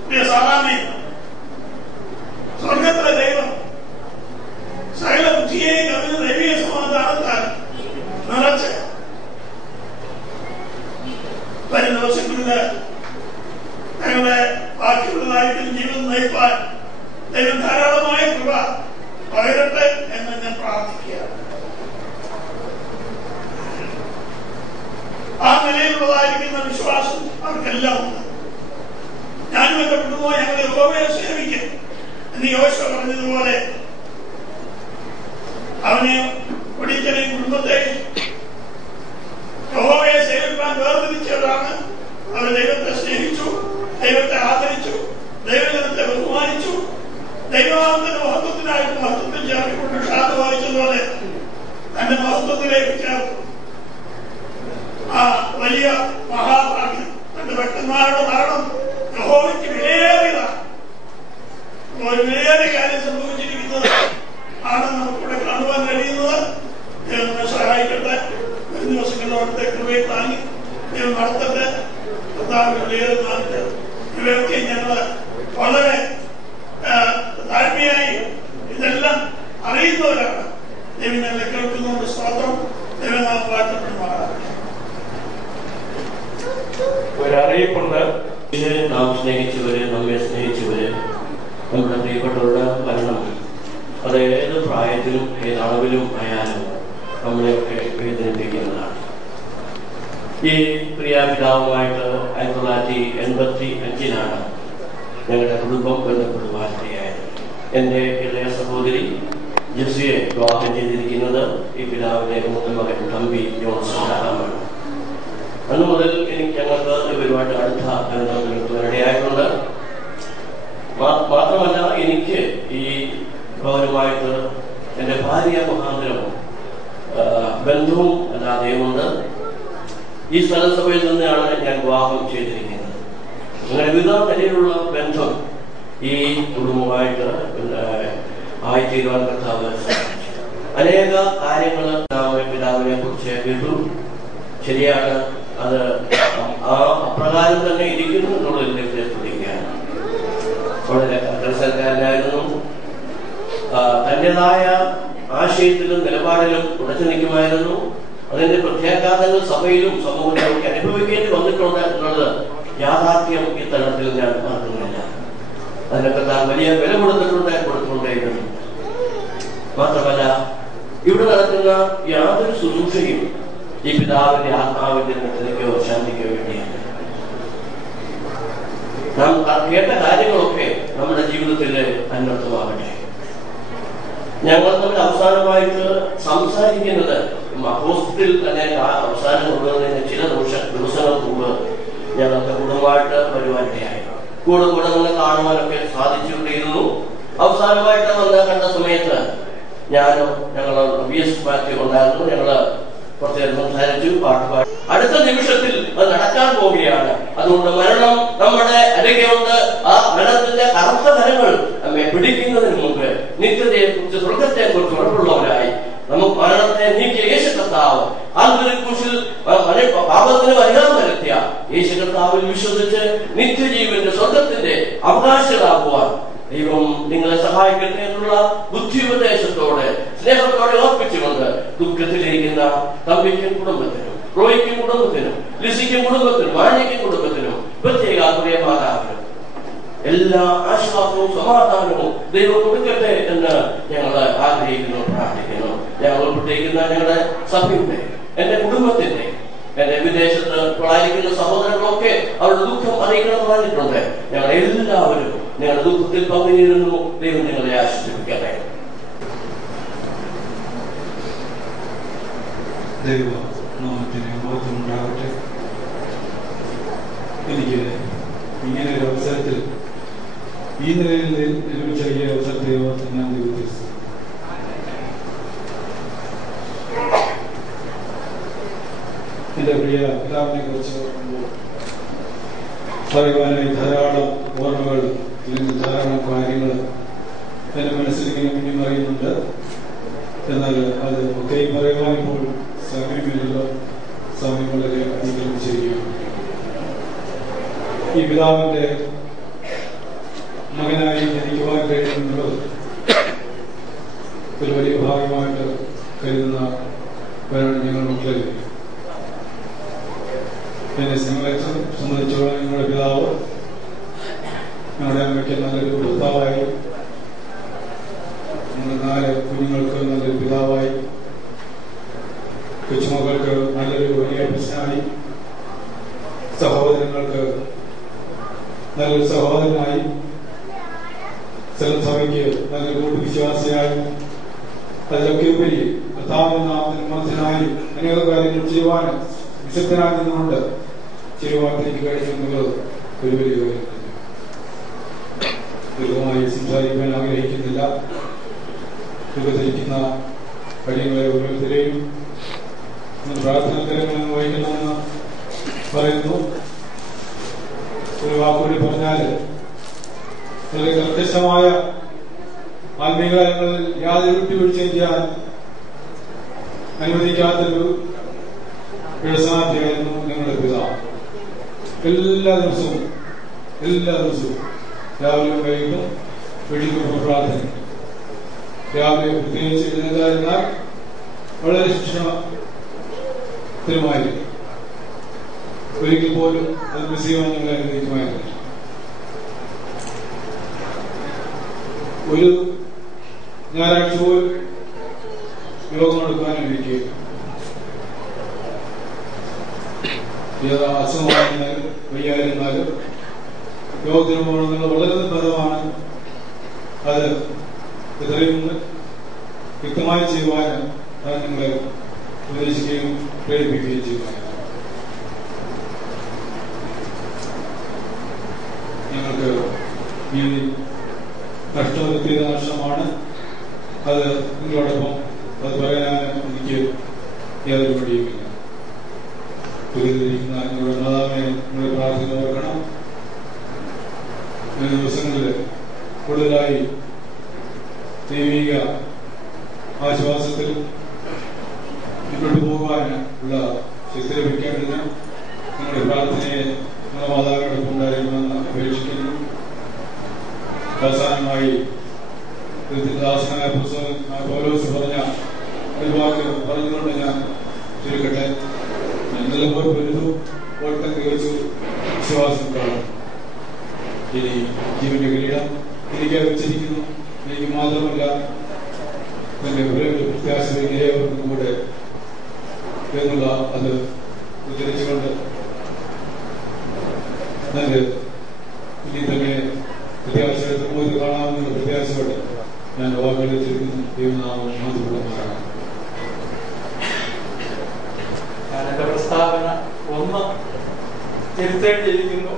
പ്രിയ സാറാമയും, സ്വർഗത്തിലെ ദൈവം സകല ബുദ്ധിയെയും കവിഞ്ഞ ദൈവിക സമാധാനത്താൽ നിറച്ച് വരും ദിവസങ്ങളില് ഞങ്ങളെ ബാക്കിയുള്ളതായിരിക്കും ജീവിതം നയിപ്പാൻ ദൈവം ധാരാളമായ കൃപ പകരട്ടെ എന്ന് ഞാൻ പ്രാർത്ഥിക്കുകയാണ്. ആ നിലയിലുള്ളതായിരിക്കുന്ന വിശ്വാസം അവർക്കെല്ലാം ഉണ്ട്. ഞാനും എന്റെ കുടുംബവും ഞങ്ങൾ യഹോവയെ സേവിക്കും എന്ന് യോശുവ പറഞ്ഞതുപോലെ അവനെ ഒടിക്കനെയും കുടുംബത്തെയും യഹോവയെ സേവിക്കാൻ വേർതിരിച്ചവരാണ്. അവർ ദൈവത്തെ സ്നേഹിച്ചു, ദൈവത്തെ ആദരിച്ചു, ദൈവജനത്തെ ബഹുമാനിച്ചു, ദൈവനാമത്തിന്റെ മഹത്വത്തിനായിട്ട് മഹത്വത്തിൽ ചേർത്തിക്കൊണ്ട് ഷാദ് വായിച്ചതുപോലെ തന്റെ മഹത്വത്തിലേക്ക് ചേർത്തു. ആ വലിയ മഹാഭാഗ്യം. തന്റെ ഭക്തന്മാരുടെ മരണം യഹോവയ്ക്ക് വിലയേറിയതാണ്. ഒരു വിലയേറിയ കാര്യം സംഭവിച്ചിരിക്കുന്നത് ആണ് നമുക്കിവിടെ കാണുവാൻ കഴിയുന്നത്. ദൈവം നമ്മെ സഹായിക്കട്ടെ. വരും ദിവസങ്ങളിൽ അവിടുത്തെ കൃപയെ താങ്ങി ദൈവം നടത്തട്ടെ. കർത്താവിന്റെ വിലയേറിയ നാമത്തിൽ ഇവയൊക്കെ ഞങ്ങൾ വളരെ താഴ്മയായി ഇതെല്ലാം അറിയുന്നവരാണ്. ദൈവം ഞങ്ങളെ കേൾക്കുന്നുണ്ട്. സ്തോത്രം. ദൈവം നാം വാഴ്ത്തപ്പെടുമാറാകട്ടെ. ഒരറിയിപ്പുണ്ട്. നാം സ്നേഹിച്ചവര്, നമ്മെ സ്നേഹിച്ചവര്, നമ്മുടെ പ്രിയപ്പെട്ടവരുടെ മരണം അത് ഏത് പ്രായത്തിലും ഏത് അളവിലും ആയാലും നമ്മളെയൊക്കെ വേദനിപ്പിക്കുന്നതാണ്. ഈ പ്രിയാപിതാവുമായിട്ട് 1985 ഞങ്ങളുടെ കുടുംബം ബന്ധപ്പെടുവാൻ ഇടയായത്. എൻ്റെ ഇളയ സഹോദരി ജെസ്സിയെ വിവാഹം ചെയ്തിരിക്കുന്നത് ഈ പിതാവിന്റെ മൂത്ത മകൻ തമ്പി ജോൺസൺ. അന്ന് മുതൽ ഞങ്ങൾക്ക് ഇവരുമായിട്ട് അടുത്ത ബന്ധം പുലർത്തുവാനിടയായിട്ടുണ്ട്. മാത്രമല്ല, എനിക്ക് ഈ ഭവനുമായിട്ട് എൻ്റെ ഭാര്യ മുഖാന്തരവും ബന്ധവും അല്ലാതെയുമുണ്ട്. ഈ സ്ഥലസഭയിൽ നിന്നാണ് ഞാൻ വിവാഹം ചെയ്തിരിക്കുന്നത്. അങ്ങനെ വിവിധ നിലയിലുള്ള ബന്ധം ഈ കുടുംബമായിട്ട് ആയിത്തീരുവാൻ കർത്താവ് സാധിച്ചു. അനേക കാര്യങ്ങൾ പിതാവിനെ കുറിച്ച് കേട്ടു. ശരിയാണ്, അത് അപ്രകാരം തന്നെ ഇരിക്കുന്നു എന്നുള്ളതിൽ ശ്രദ്ധിക്കുകയാണ്. വളരെ അഗ്രസരക്കാരനായിരുന്നു. തന്റേതായ ആശയത്തിലും നിലപാടിലും ഉറച്ചു നിൽക്കുമായിരുന്നു. അതിന്റെ പ്രത്യാഘാതങ്ങൾ സഭയിലും സമൂഹത്തിലും ഒക്കെ അനുഭവിക്കേണ്ടി വന്നിട്ടുണ്ട് എന്നുള്ളത് യാഥാർത്ഥ്യം ഈ തലത്തിൽ ഞാൻ മറക്കുന്നില്ല. അതിനൊക്കെ താൻ വലിയ വില കൊടുത്തുകൊണ്ടേയിരുന്നു. മാത്രമല്ല, ഇവിടെ നടക്കുന്ന യാതൊരു ശുശ്രൂഷയും ഈ പിതാവിന്റെ ആത്മാവിന്റെ നിലയ്ക്കോ ശാന്തിക്കോ വേണ്ടിയാണ്. നാം കേട്ട കാര്യങ്ങളൊക്കെ നമ്മുടെ ജീവിതത്തിൽ അന്വർത്ഥമാകട്ടെ. ഞങ്ങൾ തമ്മിൽ അവസാനമായിട്ട് സംസാരിക്കുന്നത് ഹോസ്പിറ്റലിൽ തന്നെ അവസാനം കൊണ്ടുവന്നതിന് ചില ദിവസങ്ങൾക്ക് മുമ്പ് ഞങ്ങൾക്ക് കുടുംബമായിട്ട് വരുവാനിടയായി. കൂടെ നിങ്ങളെ കാണുവാനൊക്കെ സാധിച്ചുകൊണ്ടിരുന്നു. അവസാനമായിട്ട് കണ്ട സമയത്ത് ഞാനും ഞങ്ങൾ VS മാത്യു ഉണ്ടായിരുന്നു. ഞങ്ങള് കുറച്ചേരം സംസാരിച്ചു, പാട്ട് പാടി. അടുത്ത നിമിഷത്തിൽ അത് നടക്കാൻ പോവുകയാണ്. അതുകൊണ്ട് മരണം നമ്മുടെ അരികെയുണ്ട്. ആ മരണത്തിന്റെ കറുത്ത കരങ്ങൾ നമ്മെ പിടിക്കുന്നതിന് മുമ്പ് നിത്യതയെ കുറിച്ച്, സ്വർഗത്തെ കുറിച്ച് ഉറപ്പുള്ളവരായി നമുക്ക് മരണത്തെ നീക്കിയ യേശു കർത്താവ് ആന്തരിക്കുശിൽ പാപത്തിന് പരിഹാരം വരുത്തിയ യേശു കർത്താവിൽ വിശ്വസിച്ച് നിത്യജീവന്റെ സ്വർഗത്തിന്റെ അവകാശികളാകുവാൻ ദൈവം നിങ്ങളെ സഹായിക്കട്ടെ എന്നുള്ള ബുദ്ധിയുപദേശത്തോടെ സ്നേഹത്തോടെ ഓർപ്പിച്ചുകൊണ്ട് ദുഃഖത്തിലിരിക്കുന്ന തമ്പിക്കും കുടുംബത്തിനും, റോയ്ക്കും കുടുംബത്തിനും, ലിസിക്കും കുടുംബത്തിനും, മാണിക്കും കുടുംബത്തിനും, പ്രത്യേക മാതാവിനും എല്ലാ ആശ്വാസവും സമാധാനവും ദൈവം കൊടുക്കട്ടെ എന്ന് ഞങ്ങൾ ആഗ്രഹിക്കുന്നു, പ്രാർത്ഥിക്കുന്നു. ഞങ്ങൾ ഉൾപ്പെട്ടിരിക്കുന്ന ഞങ്ങളുടെ സഭയുടെ, എന്റെ കുടുംബത്തിന്റെ, എന്റെ വിദേശത്ത് ആയിരിക്കുന്ന സഹോദരങ്ങളൊക്കെ അവരുടെ ദുഃഖം അറിയിക്കണം പറഞ്ഞിട്ടുണ്ട്. ഞങ്ങൾ എല്ലാവരും നിങ്ങളുടെ ദുഃഖത്തിൽ പങ്കുചേരുന്നു. ദൈവം നിങ്ങളെ ആശ്വസിപ്പിക്കട്ടെ. ദൈവനാമത്തിനുണ്ടാകട്ടെ. എനിക്ക് ഇങ്ങനെ ഒരു അവസരത്തിൽ ഈ നിലയിൽ ലഭിച്ച ഈ അവസരത്തെ ഓർത്ത് ഞാൻ ദൈവത്തെ എന്റെ പ്രിയ പിതാവിനെ കുറിച്ച് ഓർക്കുമ്പോൾ പറയുവാനായി ധാരാളം ഓർമ്മകൾ അല്ലെങ്കിൽ ധാരാളം കാര്യങ്ങൾ എന്റെ മനസ്സിലിങ്ങനെ പിന്നിമറിയുന്നുണ്ട്. എന്നാൽ അത് ഒക്കെയും പറയുവാൻ ഇപ്പോൾ സമയമില്ലല്ലോ. സമയം വളരെ അതിക്രമിച്ചിരിക്കുകയാണ്. ഈ പിതാവിന്റെ മകനായി ജനിക്കുവാൻ കഴിയുന്നത് ഒരു വലിയ ഭാഗ്യമായിട്ട് കരുതുന്നവരാണ് ഞങ്ങൾ മക്കളിൽ. എന്നെ സംബന്ധിച്ചോളം ഞങ്ങളുടെ പിതാവ് ഞങ്ങളുടെ അമ്മയ്ക്ക് നല്ലൊരു ഭർത്താവായി, ഞങ്ങളുടെ 4 കുഞ്ഞുങ്ങൾക്ക് നല്ലൊരു പിതാവായി, കൊച്ചുമക്കൾക്ക് നല്ലൊരു വലിയ പ്രശ്നമായി, സഹോദരങ്ങൾക്ക് നല്ലൊരു സഹോദരനായി, സഭയ്ക്ക് നല്ലൊരു കൂട്ടുവിശ്വാസിയായി, അതിലൊക്കെ ഉപരി കർത്താവിന്റെ നാമത്തിന് മധ്യനായി അനേക കാര്യങ്ങൾ ചെയ്യുവാൻ വിശുദ്ധനായി നിന്നുകൊണ്ട് ചെയ്യുവാൻ എനിക്ക് കഴിഞ്ഞു എന്നുള്ളത് ഒരു വലിയ കാര്യം തന്നെ. ദീർഘമായി സംസാരിക്കാൻ ആഗ്രഹിക്കുന്നില്ല. ദുഃഖത്തിരിക്കുന്ന കാര്യങ്ങളെ ഓരോരുത്തരെയും പ്രാർത്ഥനാകരങ്ങൾ വഹിക്കണമെന്ന് പറയുന്നു. ഒരു വാക്കുകൂടി പറഞ്ഞാൽ വളരെ കർക്കശമായ ആത്മീയ കാര്യങ്ങളിൽ യാതൊരു വിട്ടുവീഴ്ചയും ചെയ്യാൻ അനുവദിക്കാത്തൊരു വ്യവസായമായിരുന്നു ഞങ്ങളുടെ പിതാവ്. എല്ലാ ദിവസവും രാവിലെ വൈകിട്ടും വീട്ടിൽ പ്രാർത്ഥന. രാവിലെ പ്രത്യേകിച്ച് എഴുന്നേറ്റായിരുന്നാൽ വളരെ ശിക്ഷണത്തിനുമായിരുന്നു. ഒരിക്കൽ പോലും അത് മിസ് ചെയ്യാൻ ഞങ്ങൾ അനുവദിക്കുമായിരുന്നു. ഒരു ഞായറാഴ്ച പോലും യോഗം നടക്കുവാൻ എനിക്ക് അസുഖമായിരുന്നാലും വയ്യായിരുന്നാലും യോഗത്തിന് പോകണമെന്നുള്ള വളരെ നിർബന്ധമാണ്. അത് എത്രയും വ്യക്തമായി ചെയ്യുവാൻ അത് നിങ്ങളെ ഉപദേശിക്കുകയും പ്രേരിപ്പിക്കുകയും ചെയ്യുവാൻ ഞങ്ങൾക്ക് ഈ നഷ്ടമെത്തിയ നഷ്ടമാണ്. അത് നിങ്ങളോടൊപ്പം അത് പറയാൻ എനിക്ക് യാതൊരു മടിയുമില്ല. പുതിയതിരിക്കുന്ന നിങ്ങളുടെ മാതാവിനെ നിങ്ങളുടെ പ്രാർത്ഥന ഓർക്കണം. ഈ ദിവസങ്ങളിൽ കൂടുതലായി ദൈവിക ആശ്വാസത്തിൽ മുന്നോട്ട് പോകുവാൻ ഉള്ള ശക്തി ലഭിക്കേണ്ടതിന് നിങ്ങളുടെ പ്രാർത്ഥനയെ നിങ്ങളുടെ മാതാവിനോടൊപ്പം ഉണ്ടായിരിക്കണമെന്ന് അപേക്ഷിക്കുന്നു. അവസാനമായി ദാസനായ പൗലോസ് പറഞ്ഞ ഒരു വാക്ക് പറഞ്ഞുകൊണ്ട് ഞാൻ ചുരുക്കട്ടെ. നല്ലപോലെ പൊരുതു ഓട്ടം തികച്ചു വിശ്വാസം കാണും. ഇനി ജീവന്റെ കിരീടം എനിക്ക് വെച്ചിരിക്കുന്നു. എനിക്ക് മാത്രമല്ല എന്റെ പ്രത്യാശവർക്കും കൂടെ എന്നുള്ള അത് ഉദ്ധരിച്ചുകൊണ്ട് എന്റെ ഇനി തന്നെ പ്രത്യാശ കാണാമെന്നുള്ള പ്രത്യാശയോടെ ഞാൻ വാക്കുകൾ വെച്ചിരിക്കുന്നു. ദൈവനാമം മാത്രമുള്ളതാണ്. ഞാൻ എന്റെ പ്രസ്താവന ഒന്ന് തിരുത്തേണ്ടിയിരിക്കുന്നു.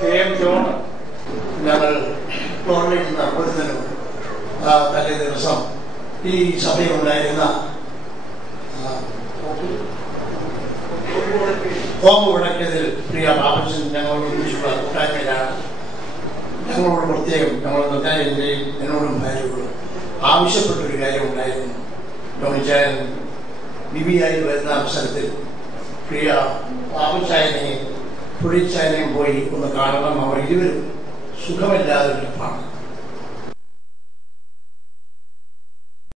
KM ജോൺ ഞങ്ങൾ ഫ്ലോറിലിരുന്ന ഒരുത്തനും തലേ ദിവസം ഈ സഭയുണ്ടായിരുന്ന ഹോമ വിളക്കിയതിൽ പ്രിയ ബാബച്ചൻ ഞങ്ങളോട് ഒരുമിച്ചുള്ള കൂട്ടായ്മയിലാണ്. ഞങ്ങളോട് പ്രത്യേകം ഞങ്ങളുടെ നിർദ്ദേശിന്റെയും എന്നോടും ഭാര്യയോടും ആവശ്യപ്പെട്ടൊരു കാര്യമുണ്ടായിരുന്നു. ടോണിച്ചായൻ ബിബിയായി വരുന്ന അവസരത്തിൽ പ്രിയ ബാബുച്ചായനെയും പുഴിച്ചായനെയും പോയി ഒന്ന് കാണണം. അവർ ഇരുവരും സുഖമില്ലാതെ കിടപ്പാണ്.